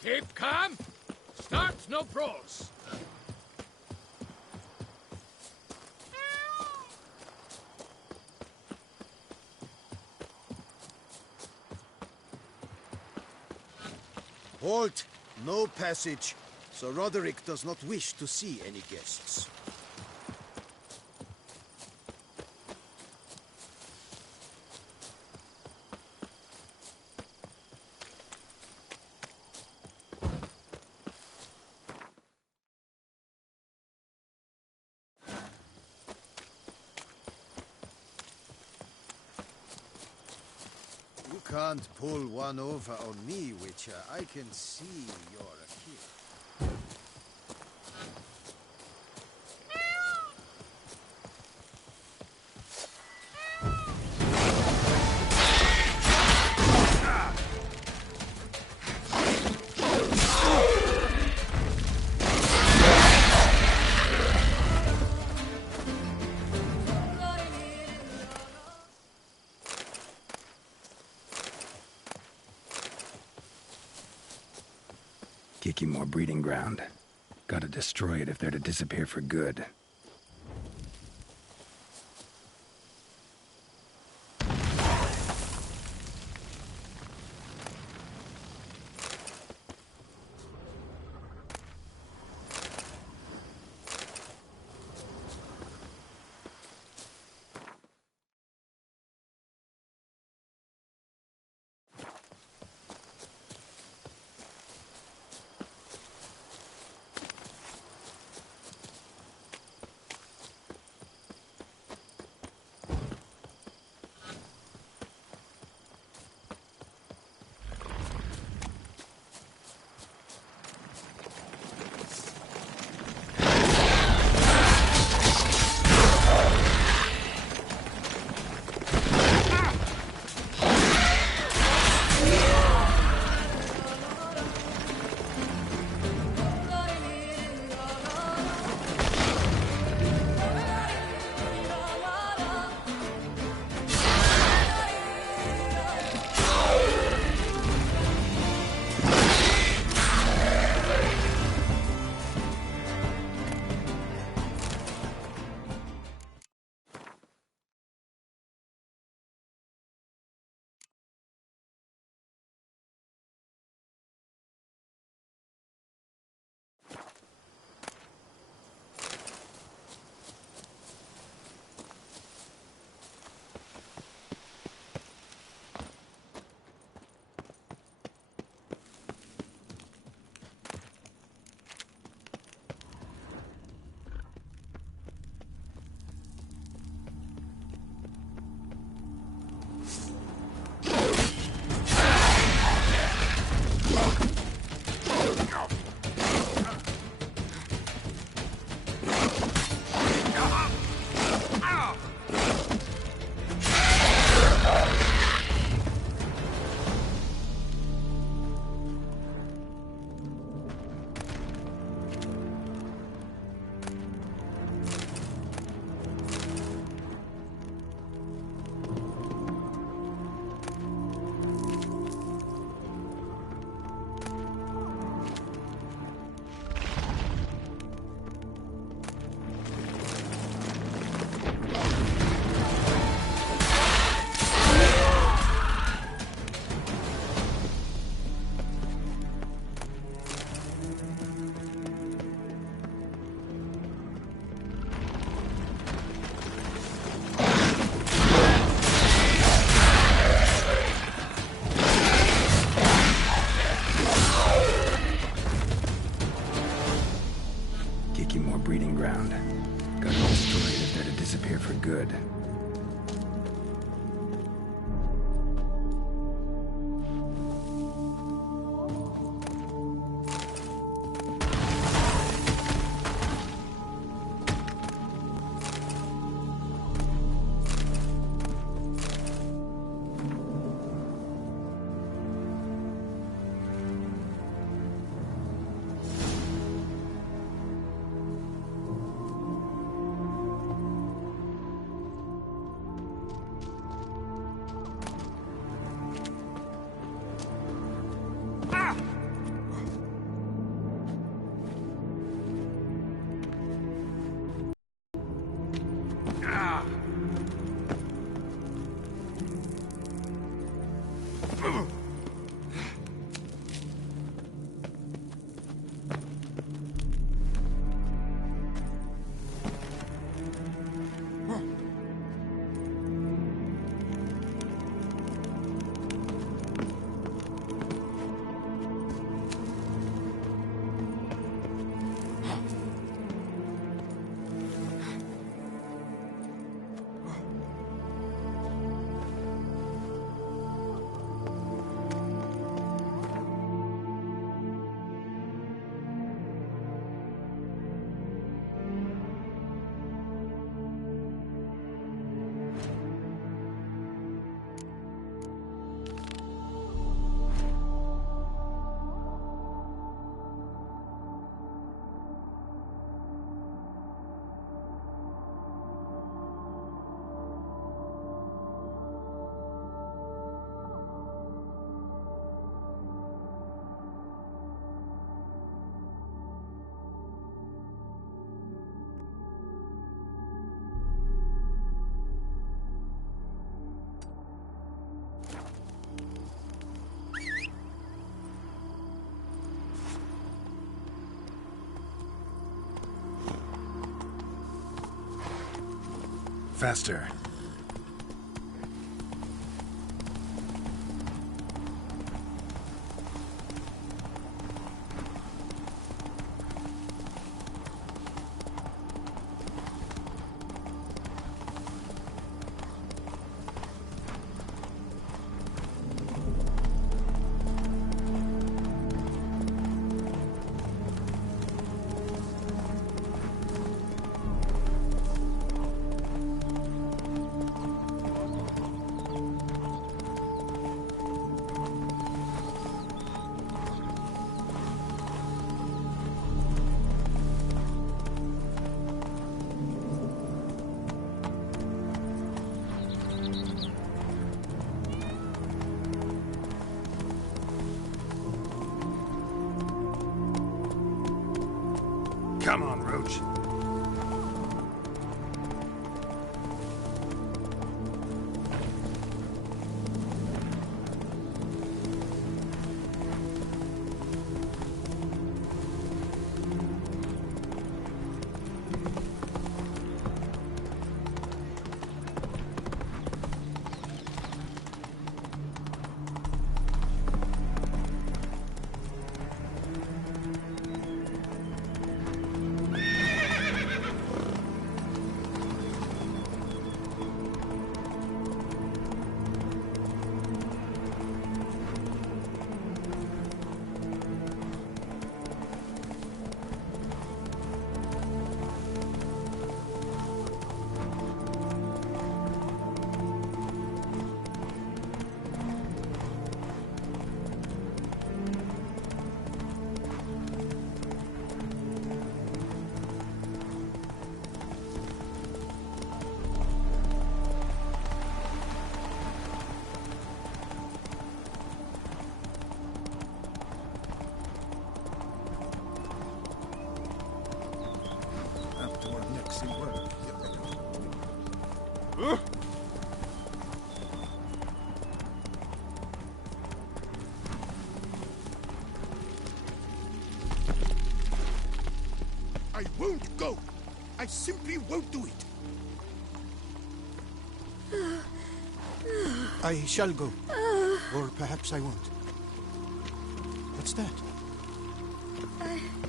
Keep calm. Start no brawls. Halt! No passage. Sir Roderick does not wish to see any guests. You can't pull one over on me, Witcher. I can see you're a kid. Kiki more breeding ground. Gotta destroy it if they're to disappear for good. For good. Faster. Come on, Roach. I won't go. I simply won't do it. I shall go. Or perhaps I won't. What's that?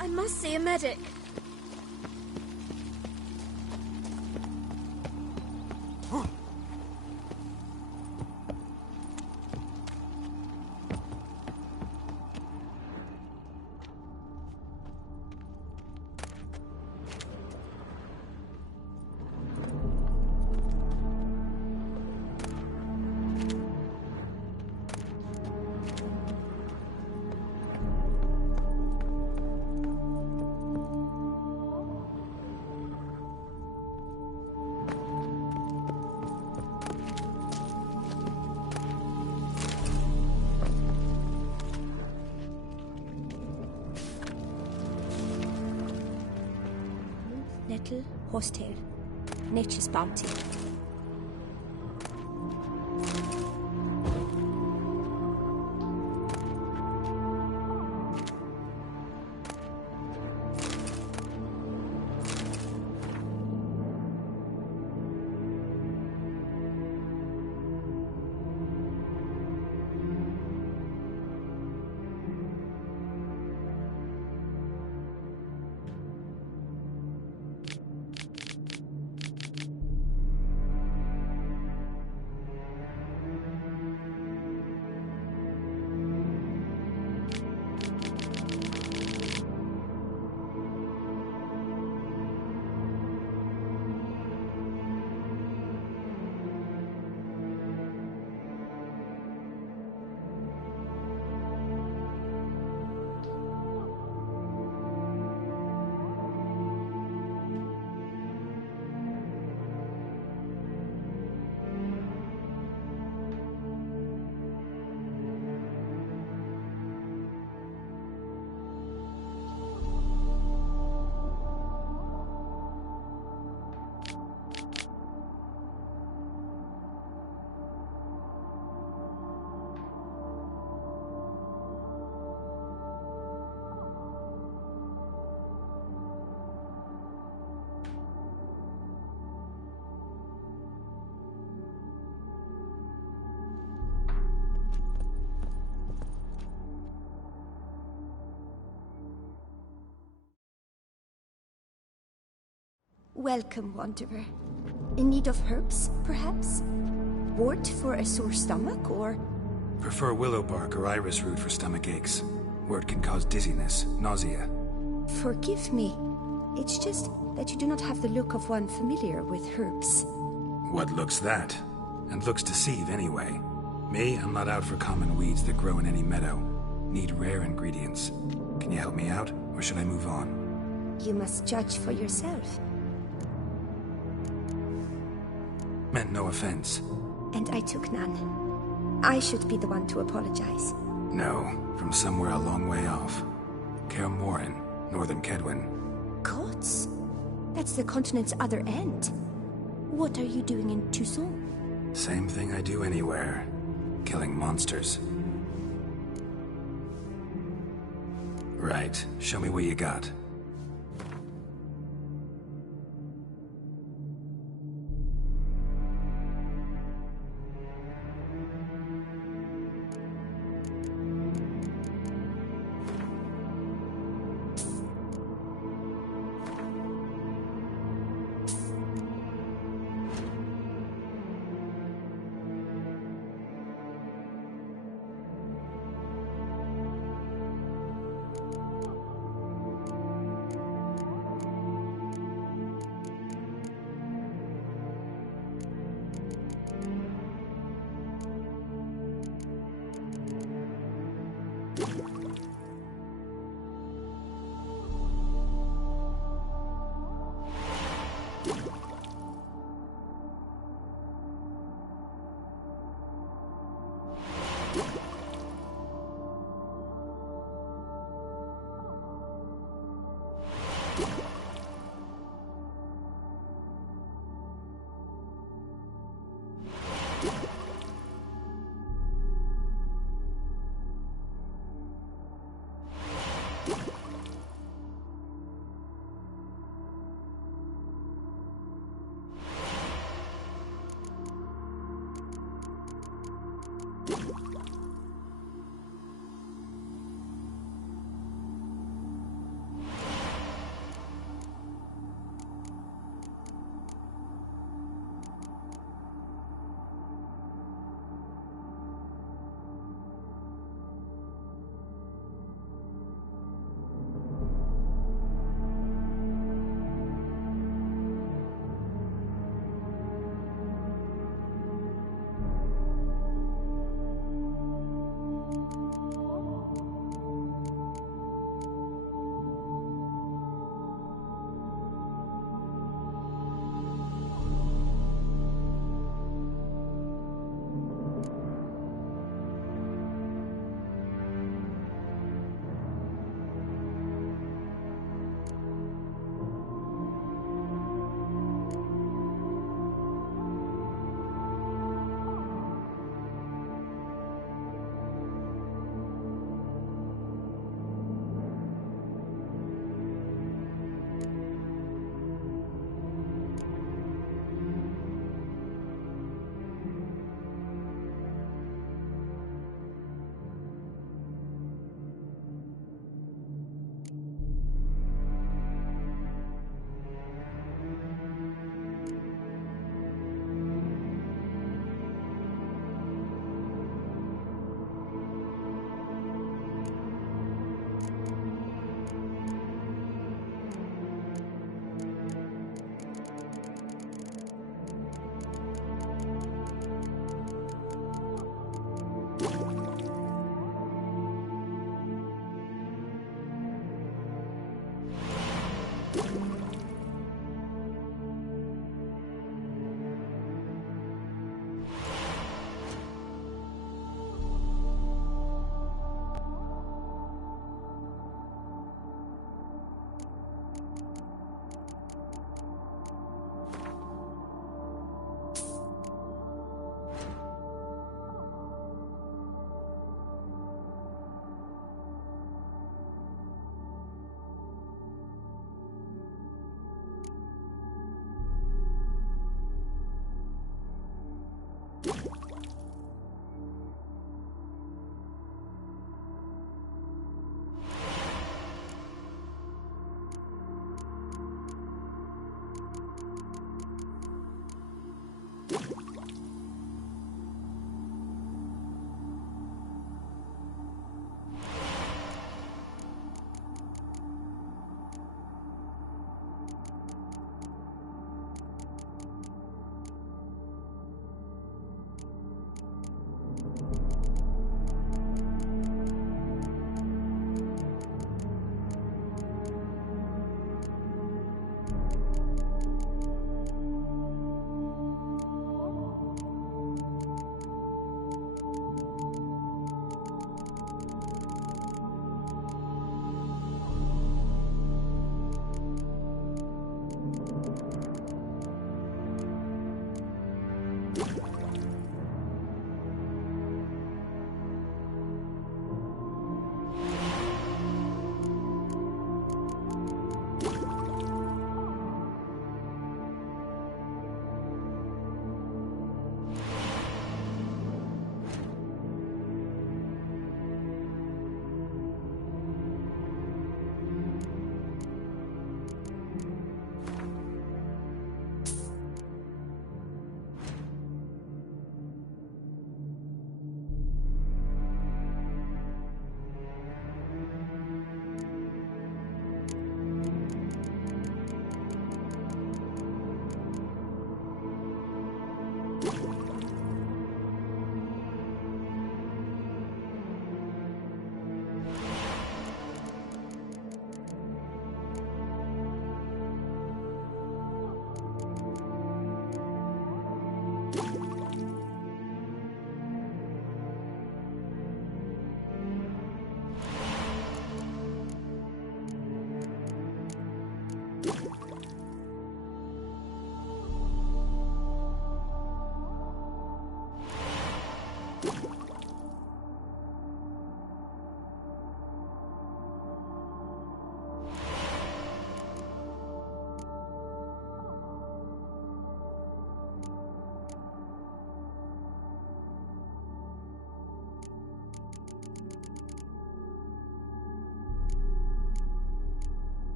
I must see a medic. Nettle, horsetail. Nature's bounty. Welcome, wanderer. In need of herbs, perhaps? Wort for a sore stomach, or... Prefer willow bark or iris root for stomach aches. Wort can cause dizziness, nausea. Forgive me. It's just that you do not have the look of one familiar with herbs. What looks that? And looks deceive anyway. Me, I'm not out for common weeds that grow in any meadow. Need rare ingredients. Can you help me out, or should I move on? You must judge for yourself. Meant no offense. And I took none. I should be the one to apologize. No, from somewhere a long way off. Kaer Morhen, northern Kedwin. Gods? That's the continent's other end. What are you doing in Toussaint? Same thing I do anywhere. Killing monsters. Right. Show me what you got.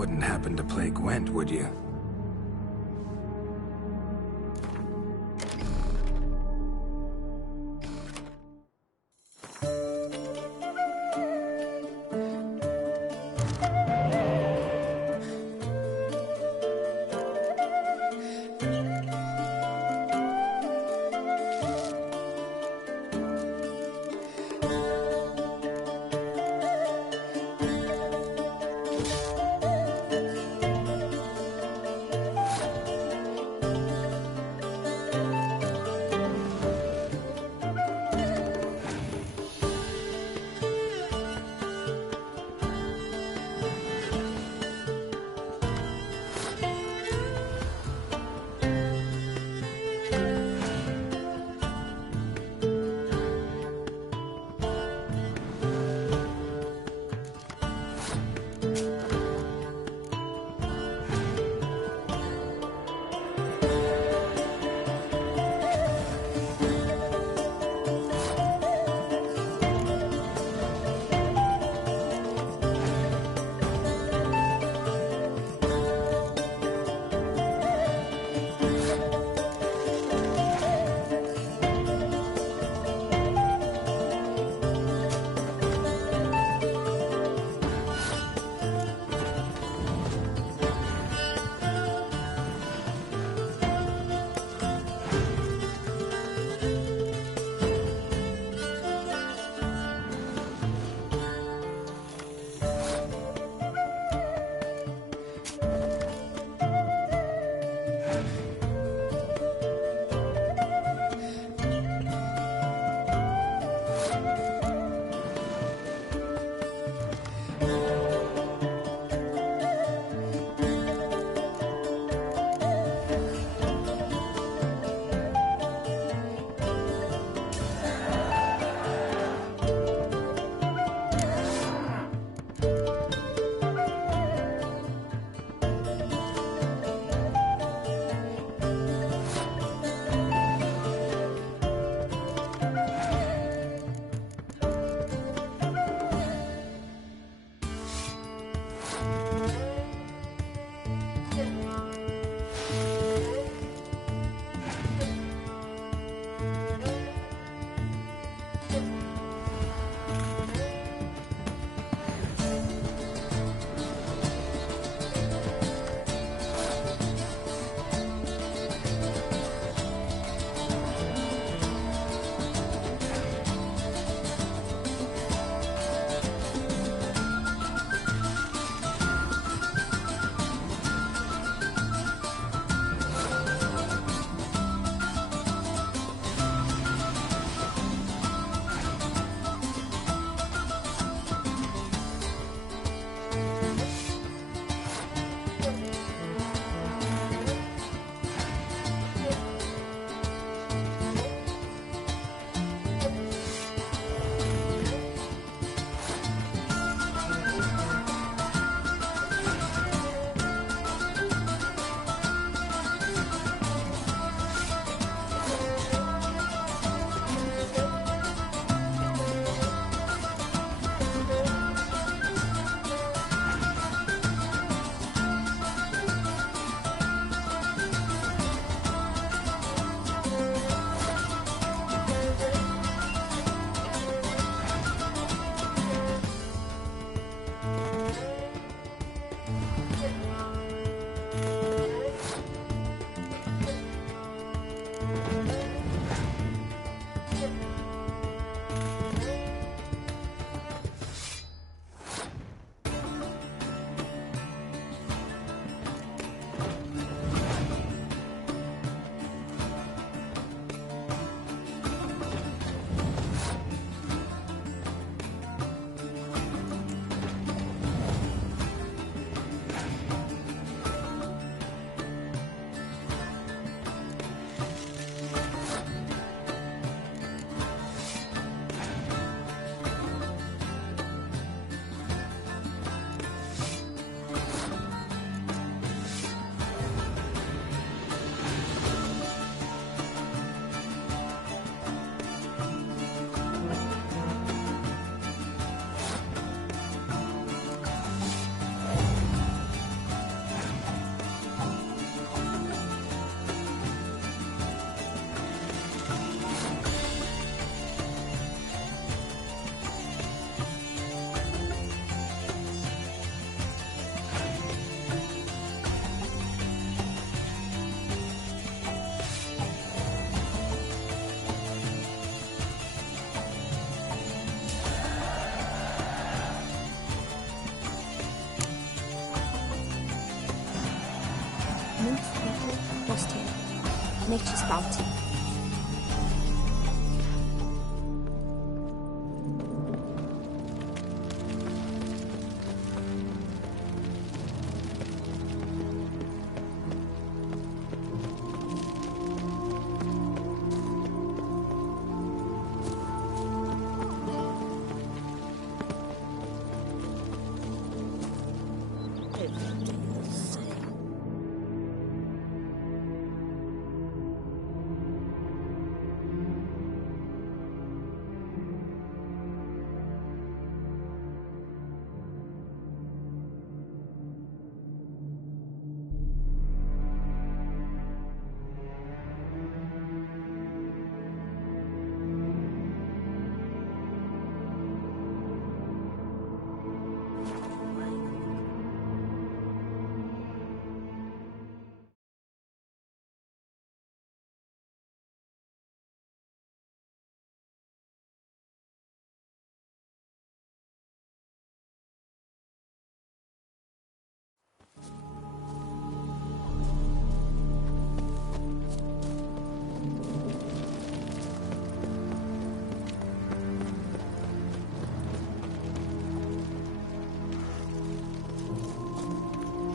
Wouldn't happen to play Gwent, would you? nature's bounty.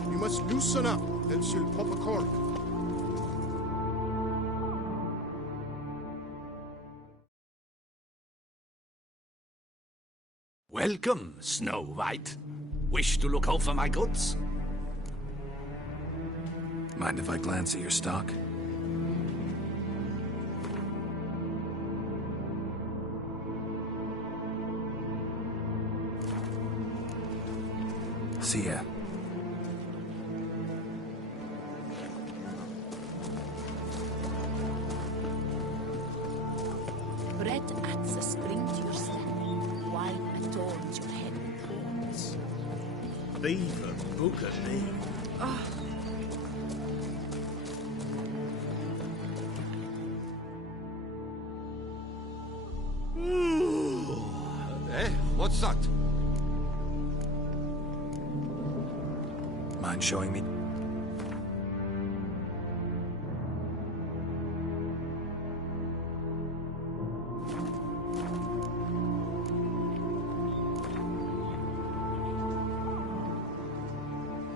You must loosen up, else you'll pop a cork. Welcome, Snow White. Wish to look over my goods? Mind if I glance at your stock? See ya. Bread adds a spring to your step. Wine adorns your head with thorns. Beaver, booger me. Eh? What's that? Mind showing me?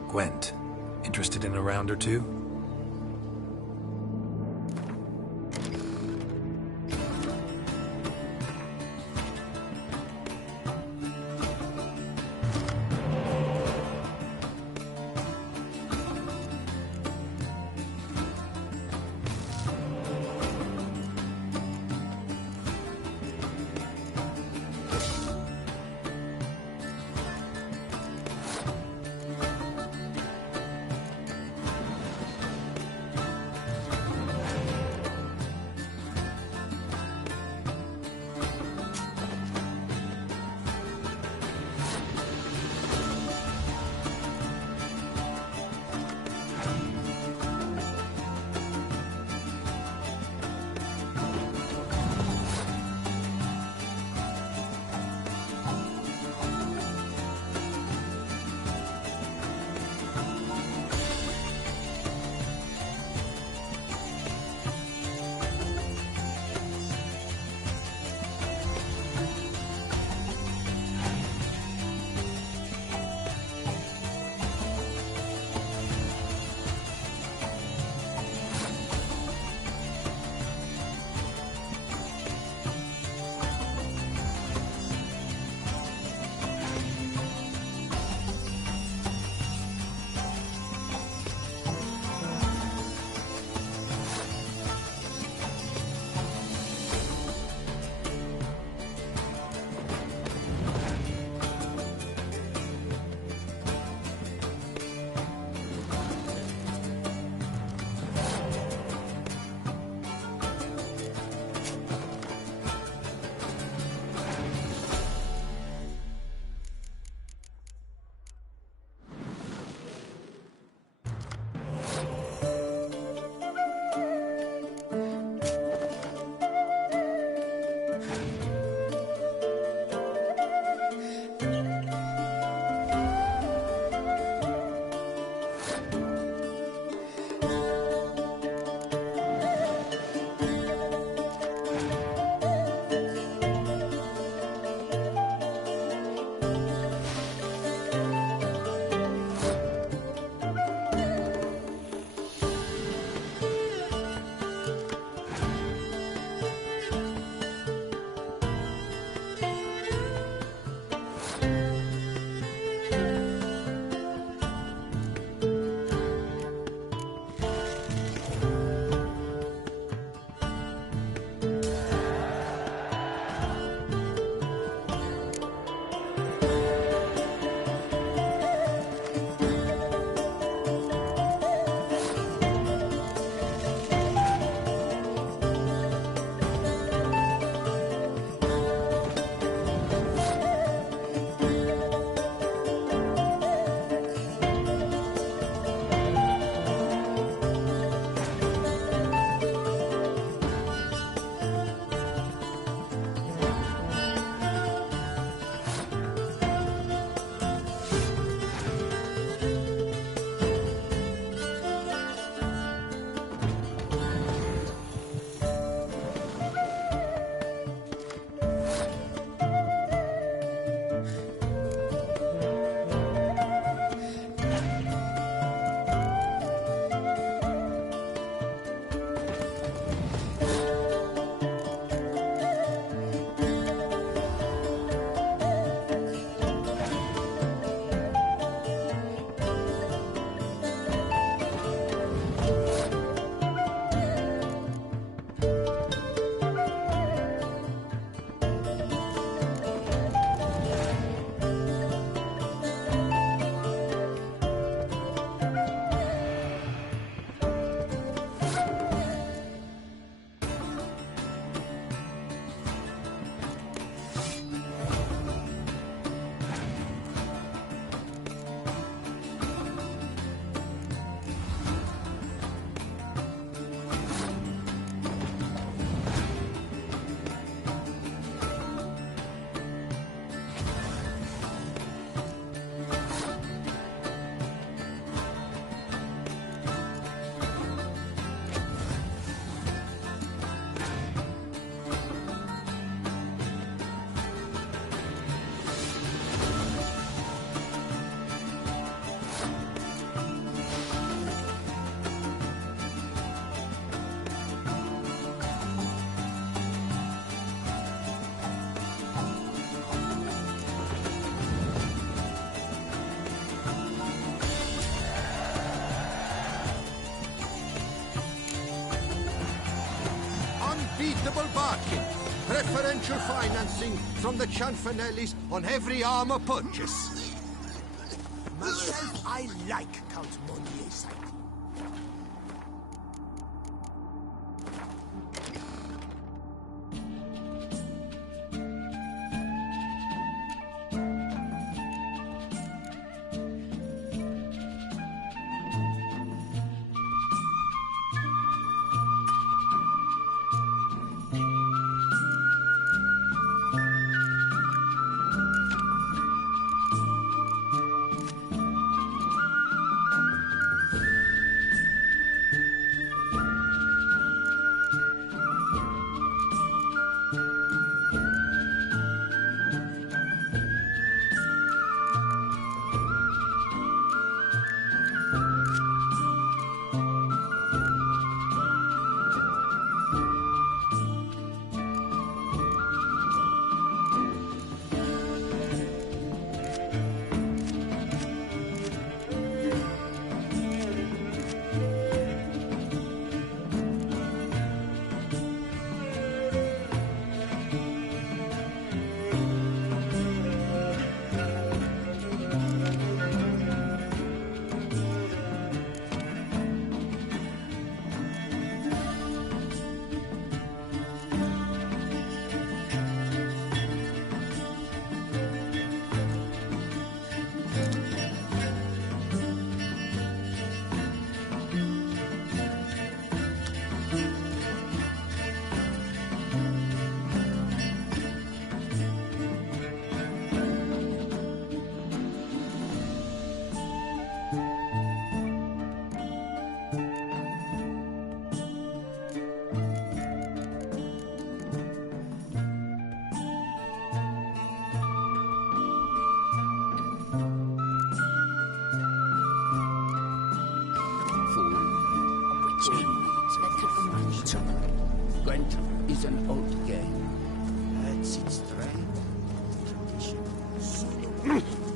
Gwent, interested in a round or two? unbeatable bargain. Preferential financing from the Chanfanellis on every armor purchase. Myself, I like Count Monier's side. Gwent is an old game. That's its strange tradition.